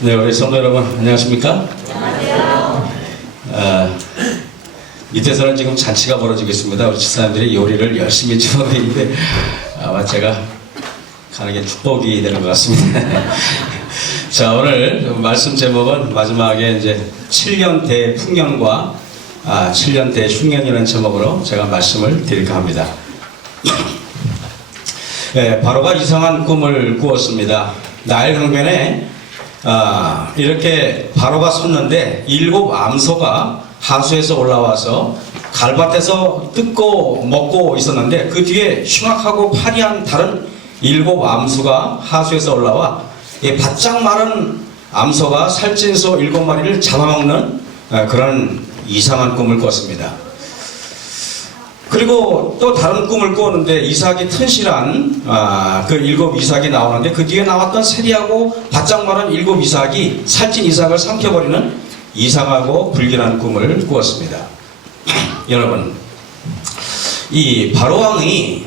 네, 우리 성도 여러분, 안녕하십니까? 안녕하세요. 밑에서는 지금 잔치가 벌어지고 있습니다. 우리 집사님들이 요리를 열심히 주고 있는데 아마 제가 가는 게 축복이 되는 것 같습니다. 자, 오늘 말씀 제목은 마지막에 이제 7년 대풍년과 7년 대흉년이라는 제목으로 제가 말씀을 드릴까 합니다. 네, 바로가 이상한 꿈을 꾸었습니다. 나일 강변에 이렇게 바로가 섰는데 7 암소가 하수에서 올라와서 갈밭에서 뜯고 먹고 있었는데 그 뒤에 흉악하고 파리한 다른 7 암소가 하수에서 올라와 바짝 마른 암소가 살찐 소 7마리를 잡아먹는 그런 이상한 꿈을 꿨습니다. 그리고 또 다른 꿈을 꾸었는데 이삭이 튼실한 그 7 이삭이 나오는데 그 뒤에 나왔던 세리하고 바짝 마른 7 이삭이 살찐 이삭을 삼켜버리는 이상하고 불길한 꿈을 꾸었습니다. 여러분, 이 바로왕이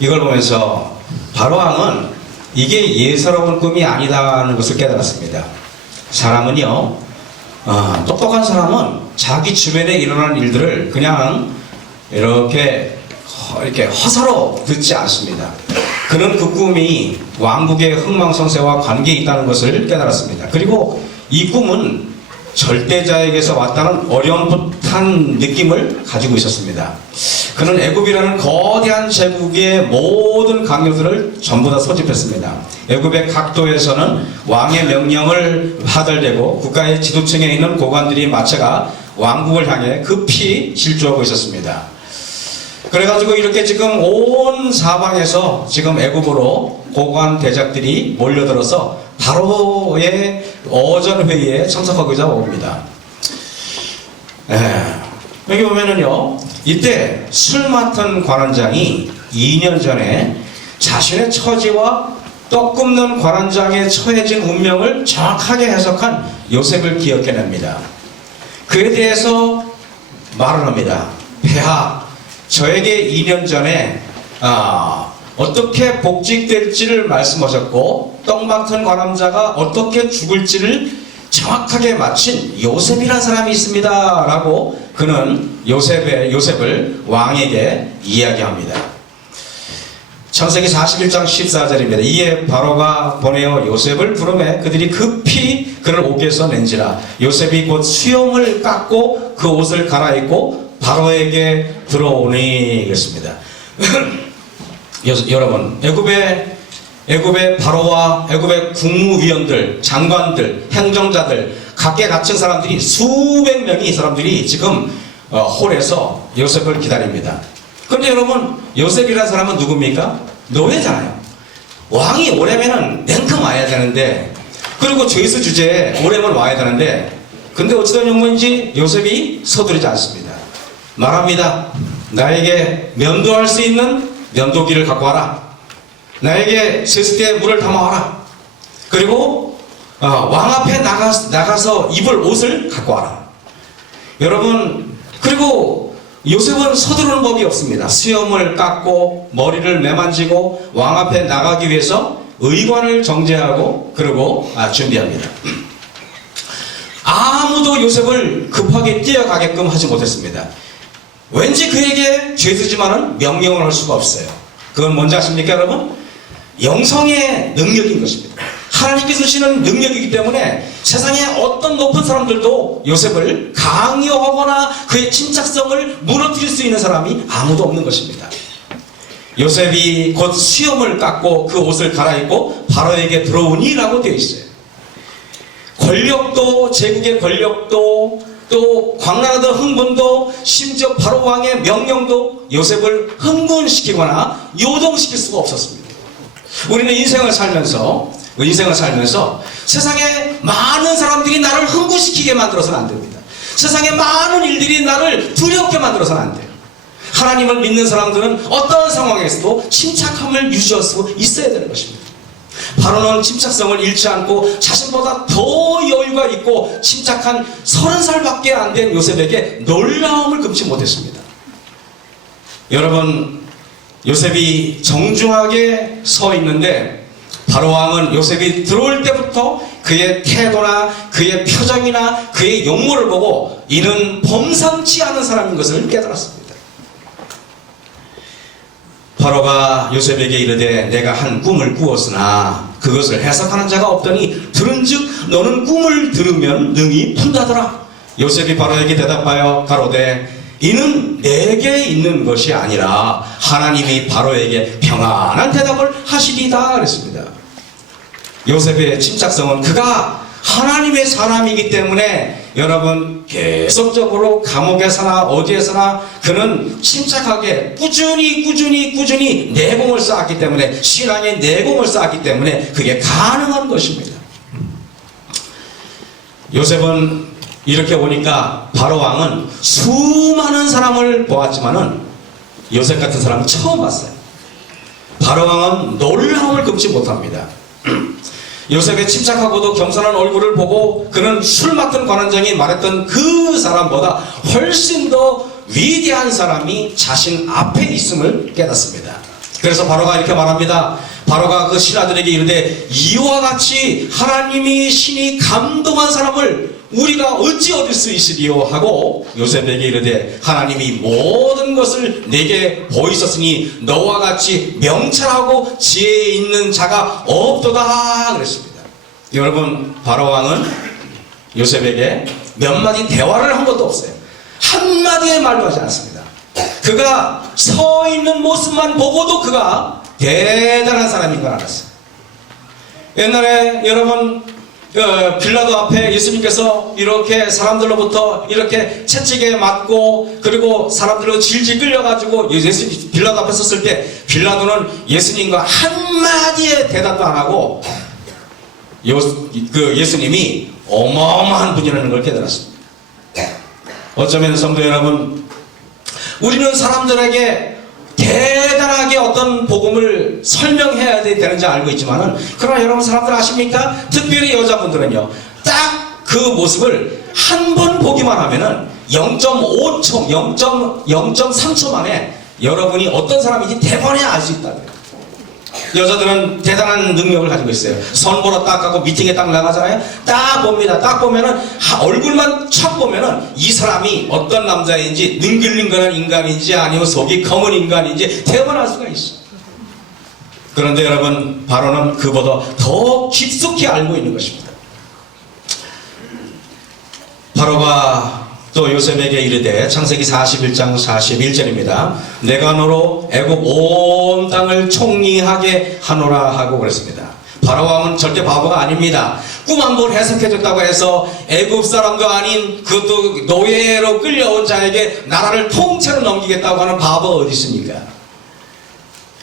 이걸 보면서 바로왕은 이게 예사로운 꿈이 아니다는 것을 깨달았습니다. 사람은요, 똑똑한 사람은 자기 주변에 일어나는 일들을 그냥 이렇게 허사로 듣지 않습니다. 그는 그 꿈이 왕국의 흥망성쇠와 관계에 있다는 것을 깨달았습니다. 그리고 이 꿈은 절대자에게서 왔다는 어렴풋한 느낌을 가지고 있었습니다. 그는 애굽이라는 거대한 제국의 모든 강요들을 전부 다 소집했습니다. 애굽의 각도에서는 왕의 명령을 하달되고 국가의 지도층에 있는 고관들이 마차가 왕국을 향해 급히 질주하고 있었습니다. 그래가지고 이렇게 지금 온 사방에서 지금 애굽으로 고관 대작들이 몰려들어서 바로의 어전 회의에 참석하고자 옵니다. 여기 보면은요, 이때 술 맡은 관원장이 2년 전에 자신의 처지와 떡 굽는 관원장에 처해진 운명을 정확하게 해석한 요셉을 기억해냅니다. 그에 대해서 말을 합니다. 폐하, 저에게 2년 전에 어떻게 복직될지를 말씀하셨고 떡 맡은 관원자가 어떻게 죽을지를 정확하게 맞힌 요셉이라는 사람이 있습니다 라고 그는 요셉을 왕에게 이야기합니다. 창세기 41장 14절입니다. 이에 바로가 보내어 요셉을 부르매 그들이 급히 그를 옥에서 낸지라. 요셉이 곧 수염을 깎고 그 옷을 갈아입고 바로에게 들어오니 그랬습니다. 여러분, 애굽의 바로와 애굽의 국무위원들, 장관들, 행정자들, 각계 각층 사람들이 수백 명이 사람들이 지금 홀에서 요셉을 기다립니다. 그런데 여러분, 요셉이라는 사람은 누굽니까? 노예잖아요. 왕이 오려면은 냉큼 와야 되는데, 그리고 죄수 주제에 오려면 와야 되는데, 근데 어찌된 용문인지 요셉이 서두르지 않습니다. 말합니다. 나에게 면도할 수 있는 면도기를 갖고 와라. 나에게 세숫대에 물을 담아와라. 그리고 왕 앞에 나가서 입을 옷을 갖고 와라. 여러분, 그리고 요셉은 서두르는 법이 없습니다. 수염을 깎고 머리를 매만지고 왕 앞에 나가기 위해서 의관을 정제하고 그리고 준비합니다. 아무도 요셉을 급하게 뛰어가게끔 하지 못했습니다. 왠지 그에게 죄수지만은 명령을 할 수가 없어요. 그건 뭔지 아십니까, 여러분? 영성의 능력인 것입니다. 하나님께서 주시는 능력이기 때문에 세상에 어떤 높은 사람들도 요셉을 강요하거나 그의 침착성을 무너뜨릴 수 있는 사람이 아무도 없는 것입니다. 요셉이 곧 수염을 깎고 그 옷을 갈아입고 바로에게 들어오니라고 되어 있어요. 권력도, 제국의 권력도, 또 광란하던 흥분도, 심지어 바로 왕의 명령도 요셉을 흥분시키거나 요동시킬 수가 없었습니다. 우리는 인생을 살면서 세상에 많은 사람들이 나를 흥분시키게 만들어서는 안 됩니다. 세상에 많은 일들이 나를 두렵게 만들어서는 안 돼요. 하나님을 믿는 사람들은 어떤 상황에서도 침착함을 유지할 수 있어야 되는 것입니다. 바로는 침착성을 잃지 않고 자신보다 더 여유가 있고 침착한 30살밖에 안 된 요셉에게 놀라움을 금치 못했습니다. 여러분, 요셉이 정중하게 서 있는데 바로 왕은 요셉이 들어올 때부터 그의 태도나 그의 표정이나 그의 용모를 보고 이는 범상치 않은 사람인 것을 깨달았습니다. 바로가 요셉에게 이르되 내가 한 꿈을 꾸었으나 그것을 해석하는 자가 없더니 들은즉 너는 꿈을 들으면 능히 푼다더라. 요셉이 바로에게 대답하여 가로되 이는 내게 있는 것이 아니라 하나님이 바로에게 평안한 대답을 하시리다 그랬습니다. 요셉의 침착성은 그가 하나님의 사람이기 때문에 여러분 계속적으로 감옥에서나 어디에서나 그는 침착하게 꾸준히 내공을 쌓았기 때문에 신앙의 내공을 쌓았기 때문에 그게 가능한 것입니다. 요셉은 이렇게 보니까 바로 왕은 수많은 사람을 보았지만은 요셉 같은 사람은 처음 봤어요. 바로 왕은 놀라움을 금치 못합니다. 요셉의 침착하고도 겸손한 얼굴을 보고 그는 술 맡은 관원장이 말했던 그 사람보다 훨씬 더 위대한 사람이 자신 앞에 있음을 깨닫습니다. 그래서 바로가 이렇게 말합니다. 바로가 그 신하들에게 이르되 이와 같이 하나님이 신이 감동한 사람을 우리가 어찌 얻을 수 있으리요 하고 요셉에게 이르되 하나님이 모든 것을 내게 보이셨으니 너와 같이 명철하고 지혜 있는 자가 없도다 그랬습니다. 여러분 바로 왕은 요셉에게 몇 마디 대화를 한 것도 없어요. 한마디의 말도 하지 않습니다. 그가 서 있는 모습만 보고도 그가 대단한 사람인 걸 알았어요. 옛날에 여러분 빌라도 앞에 예수님께서 이렇게 사람들로부터 이렇게 채찍에 맞고 그리고 사람들로 질질 끌려가지고 예수님 빌라도 앞에 섰을 때 빌라도는 예수님과 한마디의 대답도 안 하고 예수님이 어마어마한 분이라는 걸 깨달았습니다. 어쩌면 성도 여러분 우리는 사람들에게 대단하게 어떤 복음을 설명해야 되는지 알고 있지만은 그러나 여러분 사람들 아십니까? 특별히 여자분들은요 딱 그 모습을 한 번 보기만 하면은 0.5초 0.3초 만에 여러분이 어떤 사람인지 대번에 알 수 있다고요. 여자들은 대단한 능력을 가지고 있어요. 선 보러 딱 가고 미팅에 딱 나가잖아요. 딱 봅니다. 딱 보면은 얼굴만 척 보면은 이 사람이 어떤 남자인지 능글능글한 인간인지 아니면 속이 검은 인간인지 대번 알 수가 있어. 그런데 여러분 바로는 그보다 더 깊숙이 알고 있는 것입니다. 바로가 또 요셉에게 이르되 창세기 41장 41절입니다. 내가 너로 애굽 온 땅을 총리하게 하노라 하고 그랬습니다. 바로 왕은 절대 바보가 아닙니다. 꿈 한 번 해석해줬다고 해서 애굽 사람도 아닌 그것도 노예로 끌려온 자에게 나라를 통째로 넘기겠다고 하는 바보가 어디 있습니까?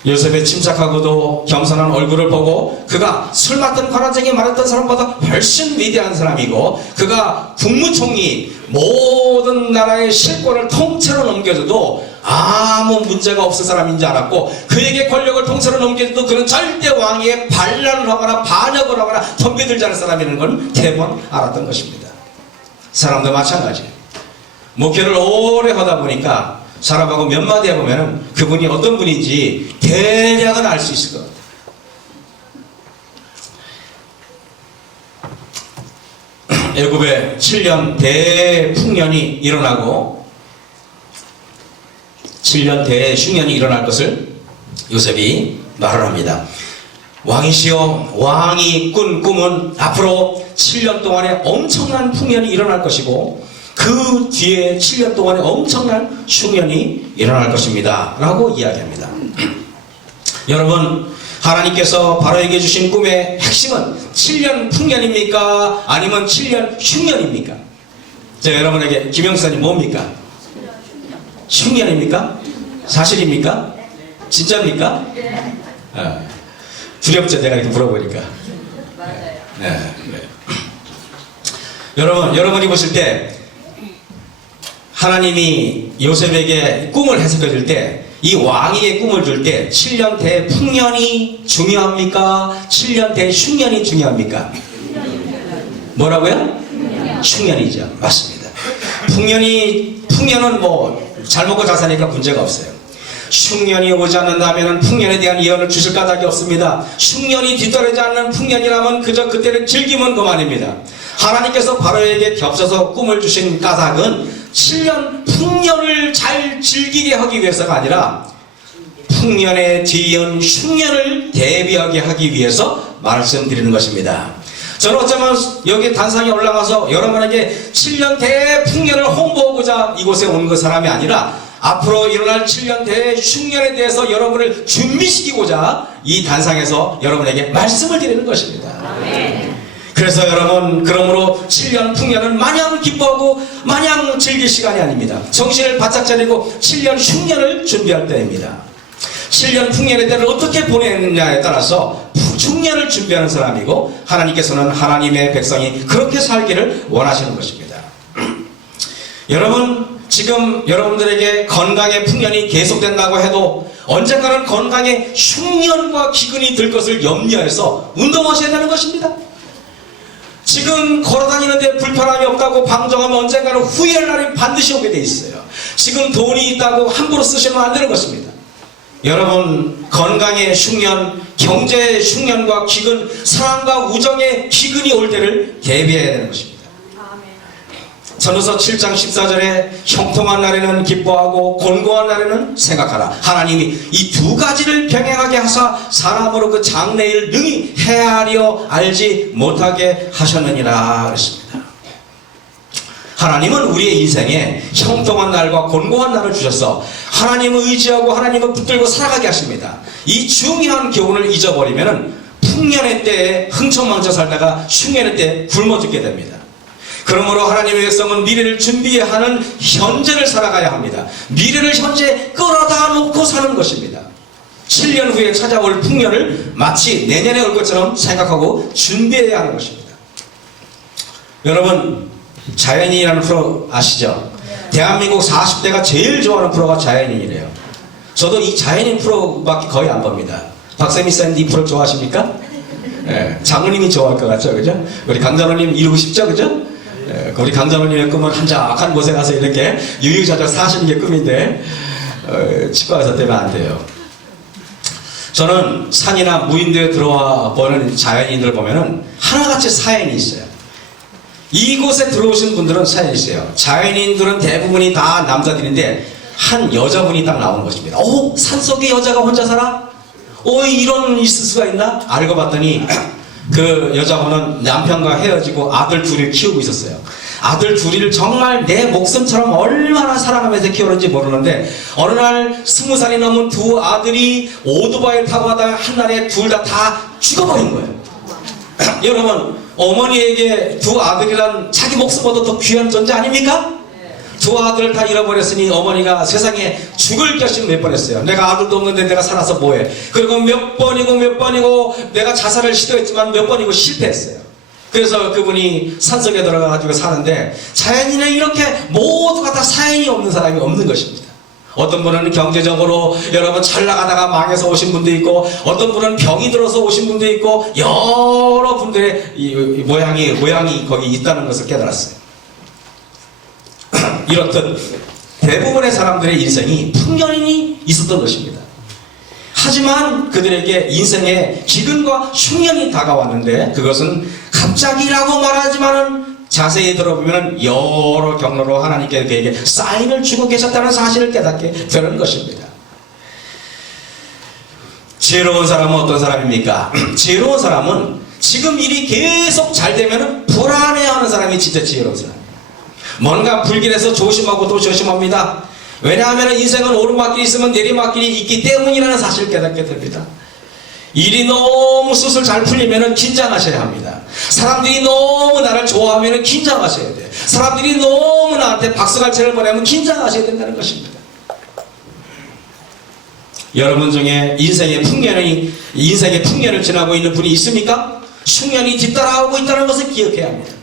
요셉의 침착하고도 겸손한 얼굴을 보고 그가 술 맡은 관원장이 말했던 사람보다 훨씬 위대한 사람이고 그가 국무총리 모든 나라의 실권을 통째로 넘겨줘도 아무 문제가 없을 사람인 줄 알았고 그에게 권력을 통째로 넘겨줘도 그는 절대 왕위에 반란을 하거나 반역을 하거나 덤벼들지 않을 사람이라는 걸 대번 알았던 것입니다. 사람도 마찬가지예요. 목회를 오래 하다 보니까 사람하고 몇 마디 해보면 그분이 어떤 분인지 대략은 알 수 있을 것 같아요. 애굽에 7년 대풍년이 일어나고 7년 대흉년이 일어날 것을 요셉이 말을 합니다. 왕이시여 왕이 꾼 꿈은 앞으로 7년 동안에 엄청난 풍년이 일어날 것이고 그 뒤에 7년 동안에 엄청난 흉년이 일어날 것입니다 라고 이야기합니다. 여러분 하나님께서 바로에게 주신 꿈의 핵심은 7년 풍년입니까? 아니면 7년 흉년입니까? 제가 여러분에게 김영사님 뭡니까? 흉년입니까? 사실입니까? 진짜입니까? 두렵죠 내가 이렇게 물어보니까. 네. 여러분이 보실 때 하나님이 요셉에게 꿈을 해석해 줄 때 이 왕에게 꿈을 줄 때 7년 대풍년이 중요합니까? 7년 대흉년이 중요합니까? 뭐라고요? 흉년이죠. 맞습니다. 풍년은 뭐 잘 먹고 잘 사니까 문제가 없어요. 흉년이 오지 않는다면 풍년에 대한 예언을 주실 까닭이 없습니다. 흉년이 뒤따르지 않는 풍년이라면 그저 그때를 즐기면 그만입니다. 하나님께서 바로에게 겹쳐서 꿈을 주신 까닭은 7년 풍년을 잘 즐기게 하기 위해서가 아니라 풍년에 뒤이은 흉년을 대비하게 하기 위해서 말씀드리는 것입니다. 저는 어쩌면 여기 단상에 올라가서 여러분에게 7년 대풍년을 홍보하고자 이곳에 온 그 사람이 아니라 앞으로 일어날 7년 대흉년에 대해서 여러분을 준비시키고자 이 단상에서 여러분에게 말씀을 드리는 것입니다. 그래서 여러분, 그러므로 7년 풍년은 마냥 기뻐하고 마냥 즐길 시간이 아닙니다. 정신을 바짝 차리고 7년 흉년을 준비할 때입니다. 7년 풍년의 때를 어떻게 보내느냐에 따라서 흉년을 준비하는 사람이고, 하나님께서는 하나님의 백성이 그렇게 살기를 원하시는 것입니다. 여러분, 지금 여러분들에게 건강의 풍년이 계속된다고 해도 언젠가는 건강에 흉년과 기근이 들 것을 염려해서 운동하셔야 되는 것입니다. 지금 걸어다니는데 불편함이 없다고 방종하면 언젠가는 후회할 날이 반드시 오게 돼 있어요. 지금 돈이 있다고 함부로 쓰시면 안 되는 것입니다. 여러분, 건강의 흉년, 경제의 흉년과 기근, 사랑과 우정의 기근이 올 때를 대비해야 되는 것입니다. 전도서 7장 14절에 형통한 날에는 기뻐하고 곤고한 날에는 생각하라. 하나님이 이 두 가지를 병행하게 하사 사람으로 그 장래일 능히 헤아려 알지 못하게 하셨느니라 그랬습니다. 하나님은 우리의 인생에 형통한 날과 곤고한 날을 주셔서 하나님을 의지하고 하나님을 붙들고 살아가게 하십니다. 이 중요한 교훈을 잊어버리면 풍년의 때에 흥청망청 살다가 흉년의 때에 굶어 죽게 됩니다. 그러므로 하나님의 백성은 미래를 준비하는 현재를 살아가야 합니다. 미래를 현재 끌어다 놓고 사는 것입니다. 7년 후에 찾아올 풍년을 마치 내년에 올 것처럼 생각하고 준비해야 하는 것입니다. 여러분, 자연인이라는 프로 아시죠? 대한민국 40대가 제일 좋아하는 프로가 자연인이래요. 저도 이 자연인 프로밖에 거의 안 봅니다. 박세미 쌤 이 프로 좋아하십니까? 네, 장로님이 좋아할 것 같죠, 그죠? 우리 강장로님 이루고 싶죠, 그죠? 우리 강장로님의 꿈은 한적한 곳에 가서 이렇게 유유자적 사시는 게 꿈인데 치과에서 되면 안 돼요. 저는 산이나 무인도에 들어와 보는 자연인들을 보면은 하나같이 사연이 있어요. 이곳에 들어오신 분들은 사연이 있어요. 자연인들은 대부분이 다 남자들인데 한 여자분이 딱 나오는 것입니다. 오, 산속에 여자가 혼자 살아? 오, 이런 있을 수가 있나? 알고 봤더니 그 여자분은 남편과 헤어지고 아들 둘을 키우고 있었어요. 아들 둘이를 정말 내 목숨처럼 얼마나 사랑하면서 키우는지 모르는데 어느 날 20살이 넘은 두 아들이 오토바이를 타고 가다가 한날에 둘 다 죽어버린 거예요. 여러분, 어머니에게 두 아들이란 자기 목숨보다 더 귀한 존재 아닙니까? 두 아들을 다 잃어버렸으니 어머니가 세상에 죽을 결심 몇 번 했어요. 내가 아들도 없는데 내가 살아서 뭐해. 그리고 몇 번이고 내가 자살을 시도했지만 몇 번이고 실패했어요. 그래서 그분이 산속에 들어가가지고 사는데, 자연인은 이렇게 모두가 다 사연이 없는 사람이 없는 것입니다. 어떤 분은 경제적으로 여러분 잘 나가다가 망해서 오신 분도 있고, 어떤 분은 병이 들어서 오신 분도 있고, 여러 분들의 이 모양이 거기 있다는 것을 깨달았어요. 이렇듯 대부분의 사람들의 인생이 풍년이 있었던 것입니다. 하지만 그들에게 인생의 기근과 흉년이 다가왔는데 그것은 갑자기라고 말하지만은 자세히 들어보면 여러 경로로 하나님께 그에게 사인을 주고 계셨다는 사실을 깨닫게 되는 것입니다. 지혜로운 사람은 어떤 사람입니까? 지혜로운 사람은 지금 일이 계속 잘 되면 불안해하는 사람이 진짜 지혜로운 사람. 뭔가 불길해서 조심하고 또 조심합니다. 왜냐하면 인생은 오르막길이 있으면 내리막길이 있기 때문이라는 사실을 깨닫게 됩니다. 일이 너무 수술 잘 풀리면 긴장하셔야 합니다. 사람들이 너무 나를 좋아하면 긴장하셔야 돼요. 사람들이 너무 나한테 박수갈채를 보내면 긴장하셔야 된다는 것입니다. 여러분 중에 인생의 풍년을 지나고 있는 분이 있습니까? 흉년이 뒤따라오고 있다는 것을 기억해야 합니다.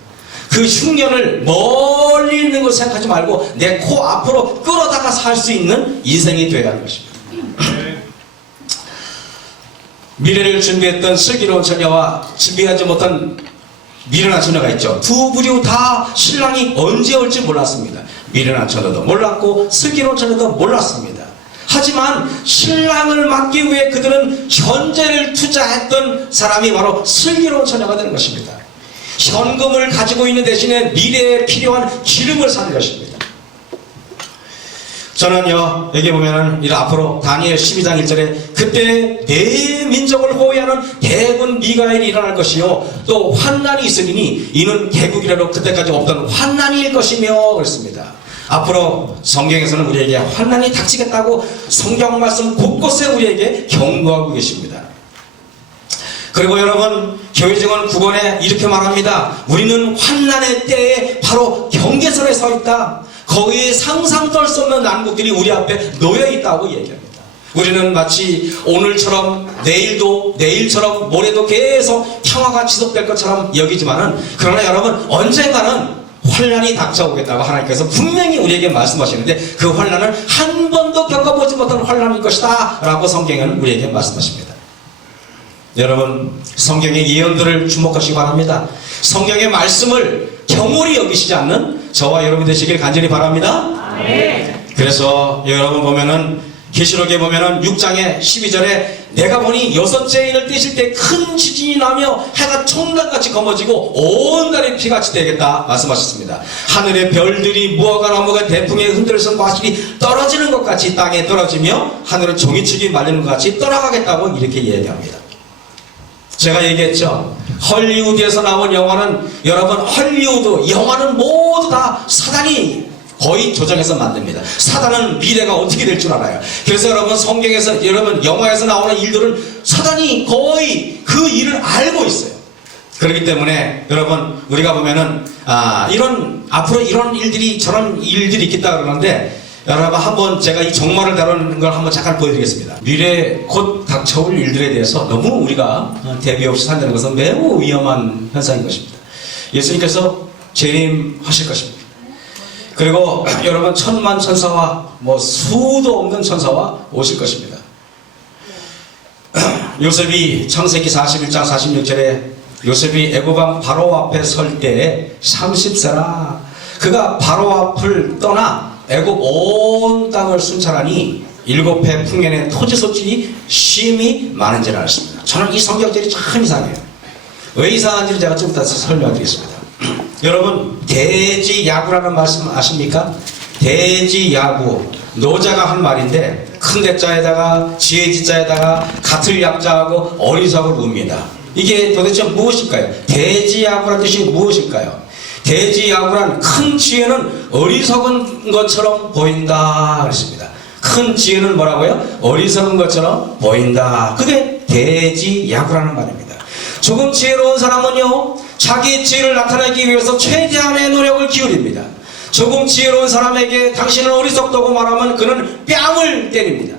그 흉년을 멀리 있는 것을 생각하지 말고 내 코 앞으로 끌어다가 살 수 있는 인생이 되어야 하는 것입니다. 미래를 준비했던 슬기로운 처녀와 준비하지 못한 미련한 처녀가 있죠. 두 부류 다 신랑이 언제 올지 몰랐습니다. 미련한 처녀도 몰랐고 슬기로운 처녀도 몰랐습니다. 하지만 신랑을 맡기 위해 그들은 현재를 투자했던 사람이 바로 슬기로운 처녀가 되는 것입니다. 현금을 가지고 있는 대신에 미래에 필요한 기름을 사는 것입니다. 저는요, 여기 보면은 이 앞으로 다니엘 12장 1절에 그때 내 민족을 호위하는 대군 미가엘이 일어날 것이요 또 환난이 있으리니 이는 개국이라도 그때까지 없던 환난일 것이며 그랬습니다. 앞으로 성경에서는 우리에게 환난이 닥치겠다고 성경 말씀 곳곳에 우리에게 경고하고 계십니다. 그리고 여러분, 교회 증언 9권에 이렇게 말합니다. 우리는 환난의 때에 바로 경계선에 서 있다. 거기에 상상 떨 수 없는 난국들이 우리 앞에 놓여 있다고 얘기합니다. 우리는 마치 오늘처럼 내일도 내일처럼 모레도 계속 평화가 지속될 것처럼 여기지만은, 그러나 여러분, 언젠가는 환난이 닥쳐오겠다고 하나님께서 분명히 우리에게 말씀하시는데 그 환난은 한 번도 겪어보지 못한 환난일 것이다 라고 성경은 우리에게 말씀하십니다. 여러분, 성경의 예언들을 주목하시기 바랍니다. 성경의 말씀을 경홀히 여기시지 않는 저와 여러분 되시길 간절히 바랍니다. 아멘. 그래서 여러분 보면은 계시록에 보면은 6장의 12절에 내가 보니 여섯째 인을 떼실 때 큰 지진이 나며 해가 총각같이 검어지고 온 달이 피같이 되겠다 말씀하셨습니다. 하늘의 별들이 무화과 나무가 대풍에 흔들려서 과실이 떨어지는 것 같이 땅에 떨어지며 하늘은 종이축이 말리는 것 같이 떠나가겠다고 이렇게 얘기합니다. 제가 얘기했죠. 헐리우드에서 나온 영화는, 여러분, 헐리우드 영화는 모두 다 사단이 거의 조정해서 만듭니다. 사단은 미래가 어떻게 될 줄 알아요. 그래서 여러분, 성경에서, 여러분, 영화에서 나오는 일들은 사단이 거의 그 일을 알고 있어요. 그렇기 때문에 여러분, 우리가 보면은 앞으로 이런 일들이, 저런 일들이 있겠다 그러는데, 여러분, 한번 제가 이 종말을 다루는 걸 한번 잠깐 보여드리겠습니다. 미래에 곧 닥쳐올 일들에 대해서 너무 우리가 대비 없이 산다는 것은 매우 위험한 현상인 것입니다. 예수님께서 재림하실 것입니다. 그리고 여러분, 천만 천사와 수도 없는 천사와 오실 것입니다. 요셉이 창세기 41장 46절에 요셉이 애굽왕 바로 앞에 설 때에 30세라 그가 바로 앞을 떠나 애굽 온 땅을 순찰하니 7해 풍년의 토지 소질이 심히 많은지를 알았습니다. 저는 이 성경절이 참 이상해요. 왜 이상한지를 제가 좀 이따 설명드리겠습니다. 여러분, 대지야구라는 말씀 아십니까? 대지야구, 노자가 한 말인데 큰 대자에다가 지혜지자에다가 같을 약자하고 어리석을 웁니다. 이게 도대체 무엇일까요? 대지야구라는 뜻이 무엇일까요? 대지야구란 큰 지혜는 어리석은 것처럼 보인다 그랬습니다. 큰 지혜는 뭐라고요? 어리석은 것처럼 보인다. 그게 대지야구라는 말입니다. 조금 지혜로운 사람은요, 자기의 지혜를 나타내기 위해서 최대한의 노력을 기울입니다. 조금 지혜로운 사람에게 당신은 어리석다고 말하면 그는 뺨을 때립니다.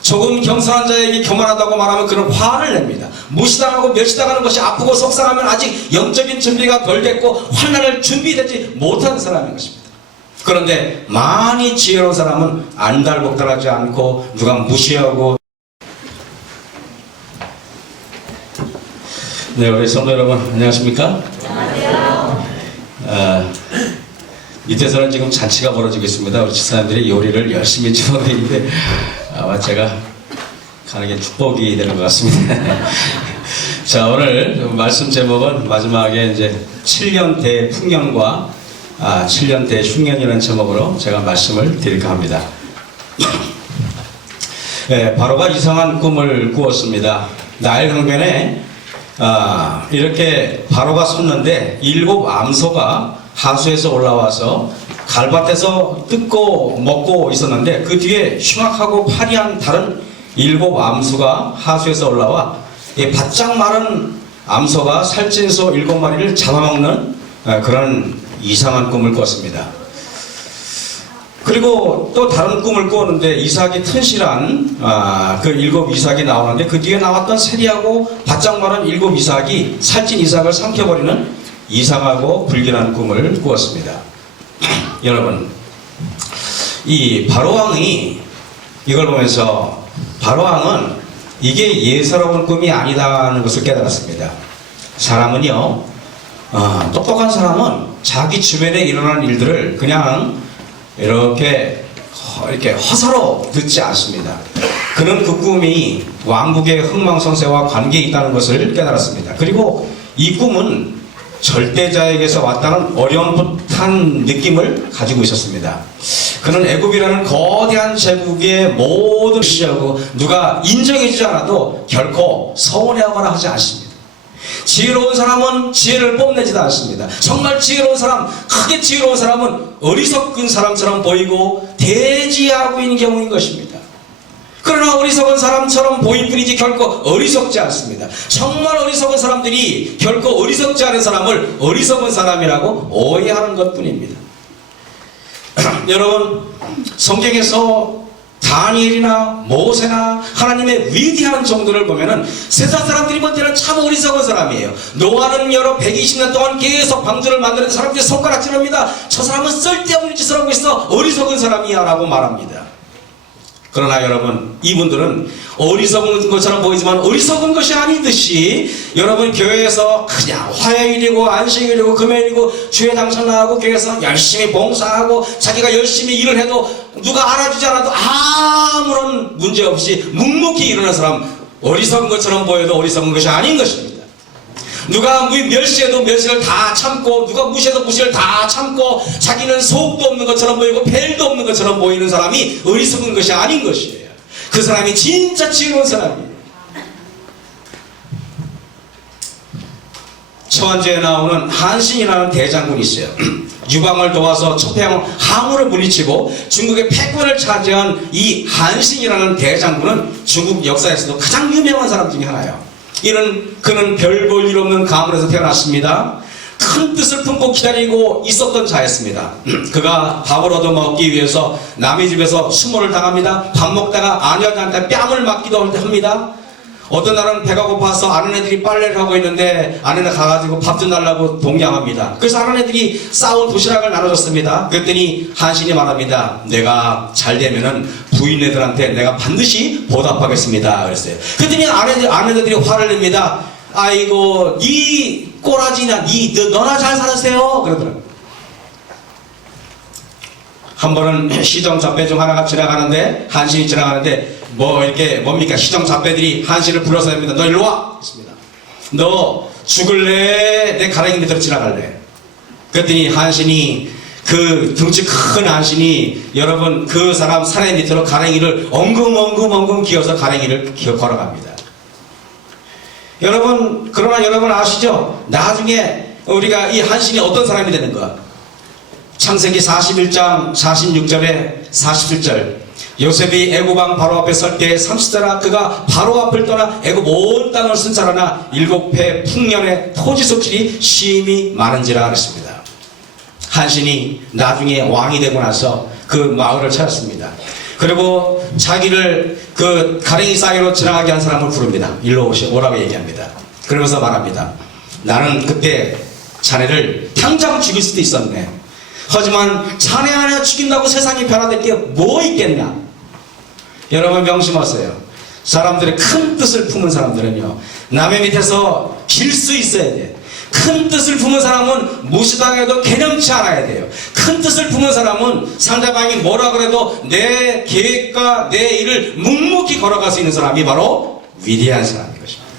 조금 겸손한 자에게 교만하다고 말하면 그는 화를 냅니다. 무시당하고 멸시당하는 것이 아프고 속상하면 아직 영적인 준비가 덜 됐고 환난을 준비되지 못한 사람인 것입니다. 그런데 많이 지혜로운 사람은 안달복달하지 않고 누가 무시하고. 네, 우리 성도 여러분 안녕하십니까? 안녕하세요. 밑에서는 지금 잔치가 벌어지고 있습니다. 우리 집사님들이 요리를 열심히 주문하고 있는데 아마 제가 가는 게 축복이 되는 것 같습니다. 자, 오늘 말씀 제목은 마지막에 이제 7년 대풍년과 7년 대흉년이라는 제목으로 제가 말씀을 드릴까 합니다. 네, 바로가 이상한 꿈을 꾸었습니다. 나일 강변에 이렇게 바로가 섰는데 7 암소가 하수에서 올라와서 갈밭에서 뜯고 먹고 있었는데 그 뒤에 흉악하고 파리한 다른 7 암소가 하수에서 올라와 바짝 마른 암소가 살찐 소 7마리를 잡아먹는 그런 이상한 꿈을 꿨습니다. 그리고 또 다른 꿈을 꾸었는데 이삭이 튼실한 그 7 이삭이 나오는데 그 뒤에 나왔던 세리하고 바짝 마른 7 이삭이 살찐 이삭을 삼켜버리는 이상하고 불길한 꿈을 꾸었습니다. 여러분, 이 바로왕이 이걸 보면서 바로왕은 이게 예사로운 꿈이 아니다는 것을 깨달았습니다. 사람은요, 똑똑한 사람은 자기 주변에 일어나는 일들을 그냥 이렇게 이렇게 허사로 듣지 않습니다. 그는 그 꿈이 왕국의 흥망성쇠와 관계에 있다는 것을 깨달았습니다. 그리고 이 꿈은 절대자에게서 왔다는 어렴풋한 느낌을 가지고 있었습니다. 그는 애굽이라는 거대한 제국의 모든 시하고 누가 인정해주지 않아도 결코 서운해하거나 하지 않습니다. 지혜로운 사람은 지혜를 뽐내지도 않습니다. 정말 지혜로운 사람, 크게 지혜로운 사람은 어리석은 사람처럼 보이고 대지하고 있는 경우인 것입니다. 그러나 어리석은 사람처럼 보일 뿐이지 결코 어리석지 않습니다. 정말 어리석은 사람들이 결코 어리석지 않은 사람을 어리석은 사람이라고 오해하는 것뿐입니다. 여러분, 성경에서 다니엘이나 모세나 하나님의 위대한 정도를 보면은 세상 사람들이 볼 때는 참 어리석은 사람이에요. 노아는 여러 120년 동안 계속 방주를 만드는데 사람들이 손가락질합니다. 저 사람은 쓸데없는 짓을 하고 있어 어리석은 사람이야 라고 말합니다. 그러나 여러분, 이분들은 어리석은 것처럼 보이지만 어리석은 것이 아니듯이 여러분 교회에서 그냥 화요일이고 안식일이고 금요일이고 주에 당선하고 교회에서 열심히 봉사하고 자기가 열심히 일을 해도 누가 알아주지 않아도 아무런 문제 없이 묵묵히 일어나는 사람, 어리석은 것처럼 보여도 어리석은 것이 아닌 것입니다. 누가 멸시해도 멸시를 다 참고 누가 무시해도 무시를 다 참고 자기는 속도 없는 것처럼 보이고 벨도 없는 것처럼 보이는 사람이 어리석은 것이 아닌 것이에요. 그 사람이 진짜 지혜로운 사람이에요. 처한제에 나오는 한신이라는 대장군이 있어요. 유방을 도와서 첩해양 항우를 물리치고 중국의 패권을 차지한 이 한신이라는 대장군은 중국 역사에서도 가장 유명한 사람 중에 하나예요. 그는 별 볼 일 없는 가문에서 태어났습니다. 큰 뜻을 품고 기다리고 있었던 자였습니다. 그가 밥을 얻어먹기 위해서 남의 집에서 수모를 당합니다. 밥 먹다가 아내 여자한테 뺨을 맞기도 합니다. 어떤 날은 배가 고파서 아는 애들이 빨래를 하고 있는데 아내는 가가지고 밥 좀 달라고 동냥합니다. 그래서 아는 애들이 싸온 도시락을 나눠줬습니다. 그랬더니 한신이 말합니다. 내가 잘 되면은 부인네들한테 내가 반드시 보답하겠습니다. 그랬어요. 그랬더니 아내들이 화를 냅니다. 아이고, 네 꼬라지나 너나 잘 살았어요. 그러더라고요. 한 번은 시정 잡배 중 하나가 지나가는데 한신이 지나가는데 뭡니까? 시정 잡배들이 한신을 불러서 합니다. 너 일로 와! 했습니다. 너 죽을래? 내 가랭이 밑으로 지나갈래? 그랬더니 한신이 그 등치 큰 한신이 여러분 그 사람 사내 밑으로 가랭이를 엉금엉금 기어서 가랭이를 걸어갑니다. 여러분, 그러나 여러분 아시죠? 나중에 우리가 이 한신이 어떤 사람이 되는 거야? 창세기 41장 46절에 47절 요셉이 애굽 왕 바로 앞에 설 때 30세라 그가 바로 앞을 떠나 애굽 온 땅을 순찰하나 7해 풍년에 토지 소출이 심히 많은지라 그랬습니다. 한신이 나중에 왕이 되고 나서 그 마을을 찾았습니다. 그리고 자기를 그 가랭이 사이로 지나가게 한 사람을 부릅니다. 일로 오라고 얘기합니다. 그러면서 말합니다. 나는 그때 자네를 당장 죽일 수도 있었네. 하지만 자네 하나 죽인다고 세상이 변화될 게 뭐 있겠나? 여러분 명심하세요. 사람들의 큰 뜻을 품은 사람들은요, 남의 밑에서 길 수 있어야 돼. 큰 뜻을 품은 사람은 무시당해도 개념치 않아야 돼요. 큰 뜻을 품은 사람은 상대방이 뭐라 그래도 내 계획과 내 일을 묵묵히 걸어갈 수 있는 사람이 바로 위대한 사람인 것입니다.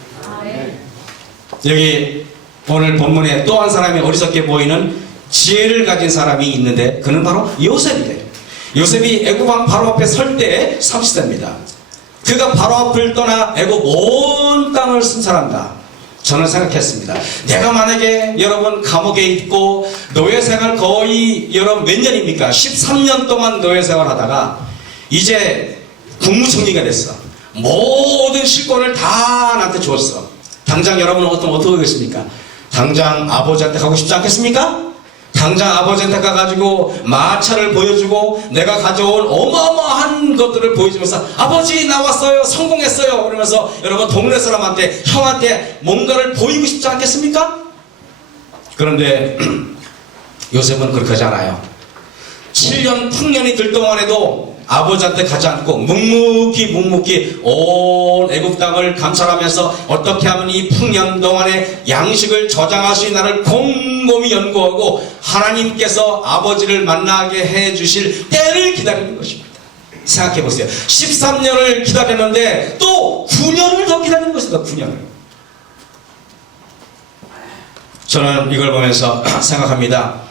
여기 오늘 본문에 또 한 사람이 어리석게 보이는 지혜를 가진 사람이 있는데 그는 바로 요셉이래요. 요셉이 애굽 왕 바로 앞에 설 때 30세입니다. 그가 바로 앞을 떠나 애굽 온 땅을 순찰한다. 저는 생각했습니다. 내가 만약에 여러분 감옥에 있고 노예생활 거의 여러분 몇 년입니까? 13년 동안 노예생활 하다가 이제 국무총리가 됐어. 모든 실권을 다 나한테 줬어. 당장 여러분은 어떻게 하겠습니까? 당장 아버지한테 가고 싶지 않겠습니까? 당장 아버지한테 가가지고 마차를 보여주고 내가 가져온 어마어마한 것들을 보여주면서 아버지 나왔어요, 성공했어요 그러면서 여러분 동네 사람한테 형한테 뭔가를 보이고 싶지 않겠습니까? 그런데 요셉은 그렇게 하지 않아요. 7년 풍년이 들 동안에도 아버지한테 가지 않고 묵묵히 온 애굽 땅을 감찰하면서 어떻게 하면 이 풍년 동안에 양식을 저장할 수 있는 날을 곰곰이 연구하고 하나님께서 아버지를 만나게 해 주실 때를 기다리는 것입니다. 생각해 보세요. 13년을 기다렸는데 또 9년을 더 기다리는 것이다. 9년을. 저는 이걸 보면서 생각합니다.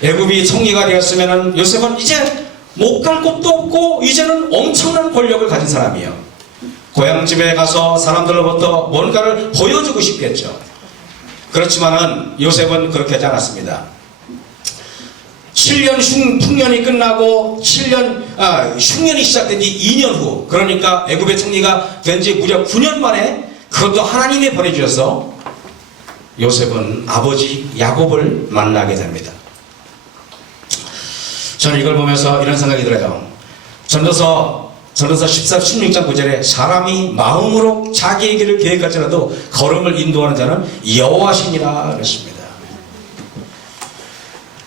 애굽이 총리가 되었으면 요셉은 이제 못 갈 곳도 없고 이제는 엄청난 권력을 가진 사람이에요. 고향집에 가서 사람들로부터 뭔가를 보여주고 싶겠죠. 그렇지만은 요셉은 그렇게 하지 않았습니다. 7년 흉년이 끝나고 흉년이 시작된 지 2년 후, 그러니까 애굽의 총리가 된 지 무려 9년 만에, 그것도 하나님이 보내주셔서 요셉은 아버지 야곱을 만나게 됩니다. 저는 이걸 보면서 이런 생각이 들어요. 전도서 16장 9절에 사람이 마음으로 자기의 길을 계획할지라도 걸음을 인도하는 자는 여호와시니라 그랬습니다.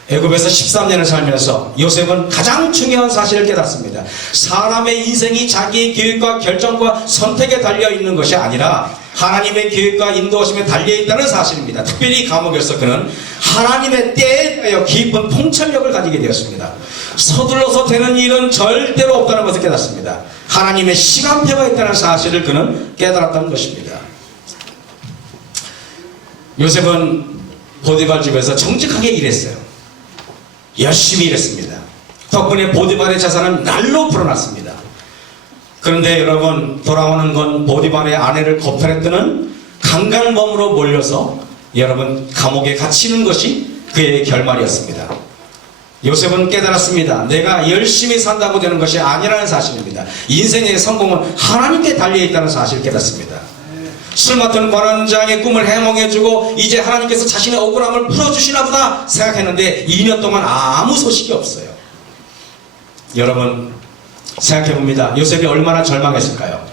애굽에서 13년을 살면서 요셉은 가장 중요한 사실을 깨닫습니다. 사람의 인생이 자기의 계획과 결정과 선택에 달려있는 것이 아니라 하나님의 계획과 인도하심에 달려있다는 사실입니다. 특별히 감옥에서 그는 하나님의 때에 대하여 깊은 통찰력을 가지게 되었습니다. 서둘러서 되는 일은 절대로 없다는 것을 깨닫습니다. 하나님의 시간표가 있다는 사실을 그는 깨달았다는 것입니다. 요셉은 보디발 집에서 정직하게 일했어요. 열심히 일했습니다. 덕분에 보디발의 재산은 날로 불어났습니다. 그런데 여러분, 돌아오는 건 보디발의 아내를 겁탈했더는 강간범으로 몰려서 여러분 감옥에 갇히는 것이 그의 결말이었습니다. 요셉은 깨달았습니다. 내가 열심히 산다고 되는 것이 아니라는 사실입니다. 인생의 성공은 하나님께 달려있다는 사실을 깨닫습니다. 술 맡은 관원장의 꿈을 해몽해주고 이제 하나님께서 자신의 억울함을 풀어주시나 보다 생각했는데 2년 동안 아무 소식이 없어요. 여러분 생각해봅니다. 요셉이 얼마나 절망했을까요?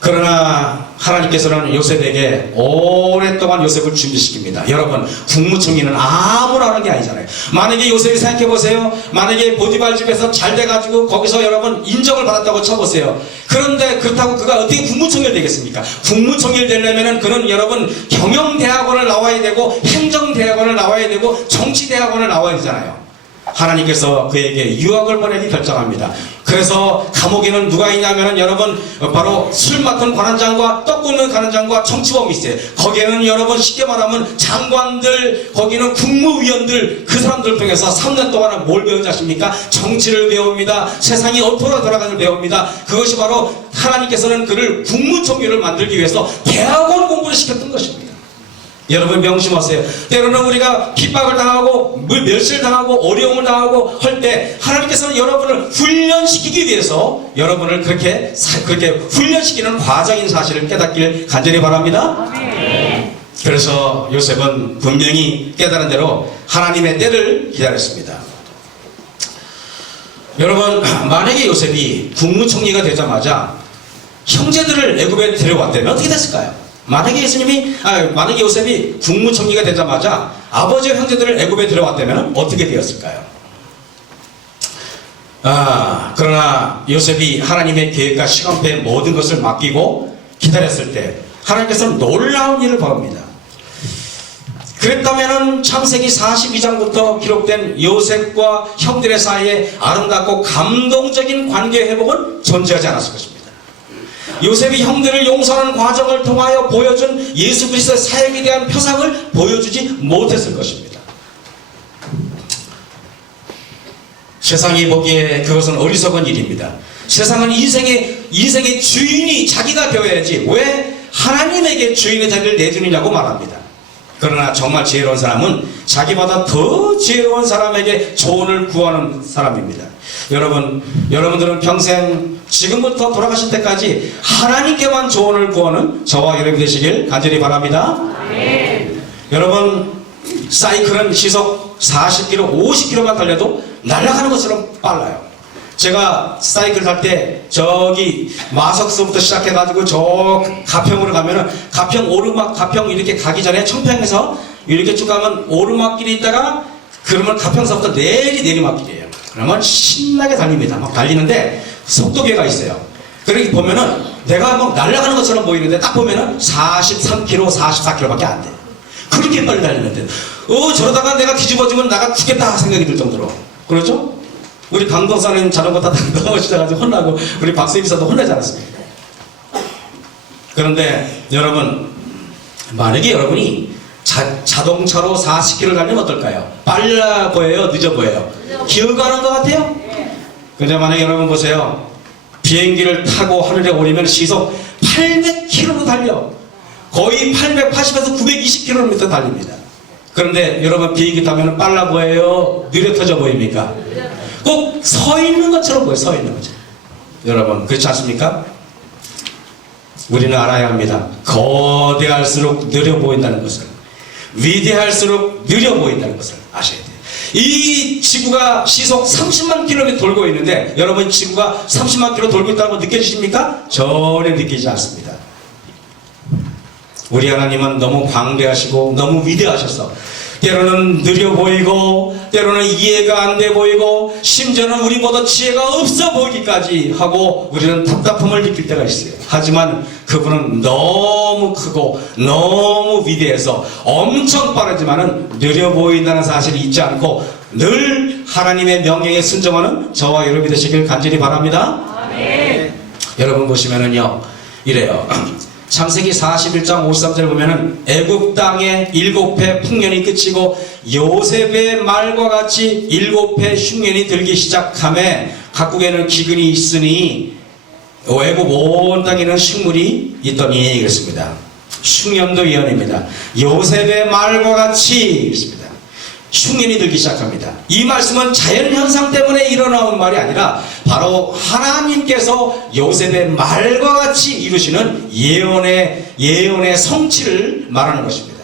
그러나 하나님께서는 요셉에게 오랫동안 요셉을 준비시킵니다. 여러분, 국무총리는 아무나 하는 게 아니잖아요. 만약에 요셉이 생각해보세요. 만약에 보디발 집에서 잘 돼가지고 거기서 여러분 인정을 받았다고 쳐보세요. 그런데 그렇다고 그가 어떻게 국무총리가 되겠습니까? 국무총리를 되려면 그는 여러분 경영대학원을 나와야 되고 행정대학원을 나와야 되고 정치대학원을 나와야 되잖아요. 하나님께서 그에게 유학을 보내기 결정합니다. 그래서 감옥에는 누가 있냐면은 여러분 바로 술 맡은 관원장과 떡 굽는 관원장과 정치범이 있어요. 거기에는 여러분 쉽게 말하면 장관들, 거기는 국무위원들, 그 사람들 통해서 3년 동안은 뭘 배운지 아십니까? 정치를 배웁니다. 세상이 어떻게 돌아가는지 배웁니다. 그것이 바로 하나님께서는 그를 국무총리를 만들기 위해서 대학원 공부를 시켰던 것입니다. 여러분 명심하세요. 때로는 우리가 핍박을 당하고 멸시를 당하고 어려움을 당하고 할 때 하나님께서는 여러분을 훈련시키기 위해서 여러분을 그렇게 훈련시키는 과정인 사실을 깨닫길 간절히 바랍니다. 그래서 요셉은 분명히 깨달은 대로 하나님의 때를 기다렸습니다. 여러분, 만약에 요셉이 국무총리가 되자마자 형제들을 애굽에 데려왔다면 어떻게 됐을까요? 만약에 요셉이 국무총리가 되자마자 아버지와 형제들을 애굽에 들어왔다면 어떻게 되었을까요? 그러나 요셉이 하나님의 계획과 시간표에 모든 것을 맡기고 기다렸을 때 하나님께서는 놀라운 일을 벌입니다. 그랬다면 창세기 42장부터 기록된 요셉과 형들의 사이에 아름답고 감동적인 관계 회복은 존재하지 않았을 것입니다. 요셉이 형들을 용서하는 과정을 통하여 보여준 예수 그리스도의 사역에 대한 표상을 보여주지 못했을 것입니다. 세상이 보기에 그것은 어리석은 일입니다. 세상은 인생의 주인이 자기가 되어야지 왜 하나님에게 주인의 자리를 내주느냐고 말합니다. 그러나 정말 지혜로운 사람은 자기보다 더 지혜로운 사람에게 조언을 구하는 사람입니다. 여러분들은 평생 지금부터 돌아가실 때까지 하나님께만 조언을 구하는 저와 여러분 되시길 간절히 바랍니다. 여러분, 사이클은 시속 40km, 50km만 달려도 날아가는 것처럼 빨라요. 제가 사이클 탈 때 저기 마석서부터 시작해가지고 저 가평으로 가면은 가평 이렇게 가기 전에 청평에서 이렇게 쭉 가면 오르막길이 있다가 그러면 가평서부터 내리막길이에요. 그러면 신나게 달립니다. 막 달리는데 속도계가 있어요. 그렇게 보면은 내가 막 날아가는 것처럼 보이는데 딱 보면은 43km, 44km밖에 안 돼. 그렇게 빨리 달리는데 저러다가 내가 뒤집어지면 나가 죽겠다 생각이 들 정도로. 그렇죠? 우리 강동사는 자전거 타다 넘어지셔가지고 혼나고 우리 박세임사도 혼나지 않았습니까? 그런데 여러분, 만약에 여러분이 자동차로 40km 달리면 어떨까요? 빨라 보여요? 늦어 보여요? 기어가는 것 같아요? 근데 만약에 여러분 보세요. 비행기를 타고 하늘에 오르면 시속 800km로 달려. 거의 880에서 920km 달립니다. 그런데 여러분 비행기 타면 빨라 보여요? 느려터져 보입니까? 꼭 서 있는 것처럼 보여요. 서 있는 것처럼. 여러분 그렇지 않습니까? 우리는 알아야 합니다. 거대할수록 느려 보인다는 것을, 위대할수록 느려 보인다는 것을 아셔야 돼요. 이 지구가 시속 30만 킬로미터 돌고 있는데 여러분 지구가 30만 킬로 돌고 있다는 거 느껴지십니까? 전혀 느끼지 않습니다. 우리 하나님은 너무 광대하시고 너무 위대하셔서 때로는 느려 보이고 때로는 이해가 안 돼 보이고 심지어는 우리보다 지혜가 없어 보이기까지 하고 우리는 답답함을 느낄 때가 있어요. 하지만 그분은 너무 크고 너무 위대해서 엄청 빠르지만은 느려 보인다는 사실을 잊지 않고 늘 하나님의 명령에 순종하는 저와 여러분이 되시길 간절히 바랍니다. 아멘. 여러분 보시면은요 이래요. 창세기 41장 53절 보면은 애굽 땅에 7해 풍년이 끝이고 요셉의 말과 같이 7해 흉년이 들기 시작하매 각국에는 기근이 있으니 애굽 온 땅에는 식물이 있더니 그랬습니다. 흉년도 예언입니다. 요셉의 말과 같이 그랬습니다. 흉년이 들기 시작합니다. 이 말씀은 자연현상 때문에 일어나온 말이 아니라 바로 하나님께서 요셉의 말과 같이 이루시는 예언의 성취를 말하는 것입니다.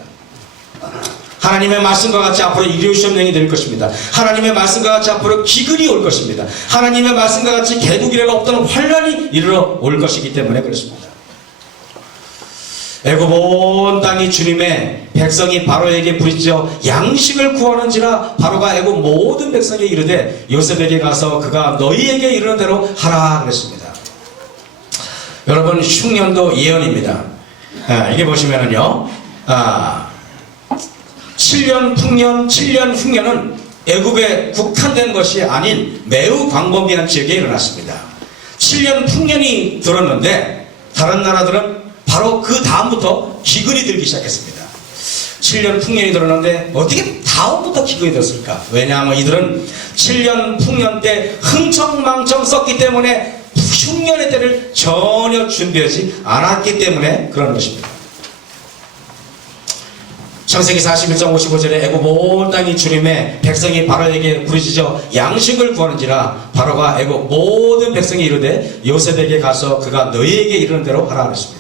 하나님의 말씀과 같이 앞으로 일요시험령이 될 것입니다. 하나님의 말씀과 같이 앞으로 기근이 올 것입니다. 하나님의 말씀과 같이 개국이라가 없던 환란이 이르러 올 것이기 때문에 그렇습니다. 애굽 온 땅이 주님의 백성이 바로에게 부르짖어 양식을 구하는지라 바로가 애굽 모든 백성에게 이르되 요셉에게 가서 그가 너희에게 이르는 대로 하라 그랬습니다. 여러분 흉년도 예언입니다. 이게 보시면은요 7년 풍년 7년 흉년은 애굽에 국한된 것이 아닌 매우 광범위한 지역에 일어났습니다. 7년 풍년이 들었는데 다른 나라들은 바로 그 다음부터 기근이 들기 시작했습니다. 7년 풍년이 들었는데 어떻게 다음부터 기근이 들었을까? 왜냐하면 이들은 7년 풍년 때 흥청망청 썼기 때문에 흉년의 때를 전혀 준비하지 않았기 때문에 그런 것입니다. 창세기 41장 55절에 애굽 온 땅이 주님의 백성이 바로에게 부르짖어 양식을 구하는지라 바로가 애굽 모든 백성이 이르되 요셉에게 가서 그가 너희에게 이르는 대로 하라 그랬습니다.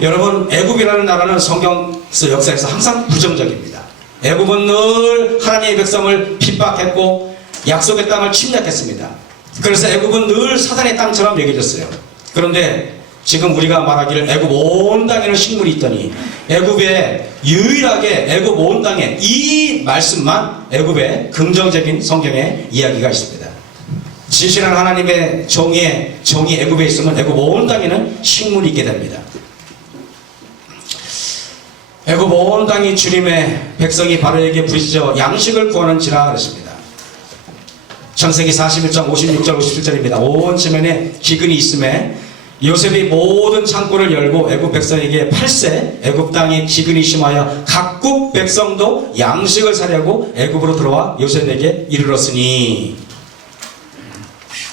여러분 애굽이라는 나라는 성경 역사에서 항상 부정적입니다. 애굽은 늘 하나님의 백성을 핍박했고 약속의 땅을 침략했습니다. 그래서 애굽은 늘 사단의 땅처럼 여겨졌어요. 그런데 지금 우리가 말하기를 애굽 온 땅에는 식물이 있더니 애굽에 유일하게 애굽 온 땅에 이 말씀만 애굽의 긍정적인 성경의 이야기가 있습니다. 진실한 하나님의 정이 애굽에 있으면 애굽 온 땅에는 식물이 있게 됩니다. 애굽 온 땅이 주님의 백성이 바로에게 부르짖어 양식을 구하는지라 그랬습니다. 창세기 41장 56절 57절입니다. 온 지면에 기근이 있음에 요셉이 모든 창고를 열고 애굽 백성에게 팔세 애굽 땅에 기근이 심하여 각국 백성도 양식을 사려고 애굽으로 들어와 요셉에게 이르렀으니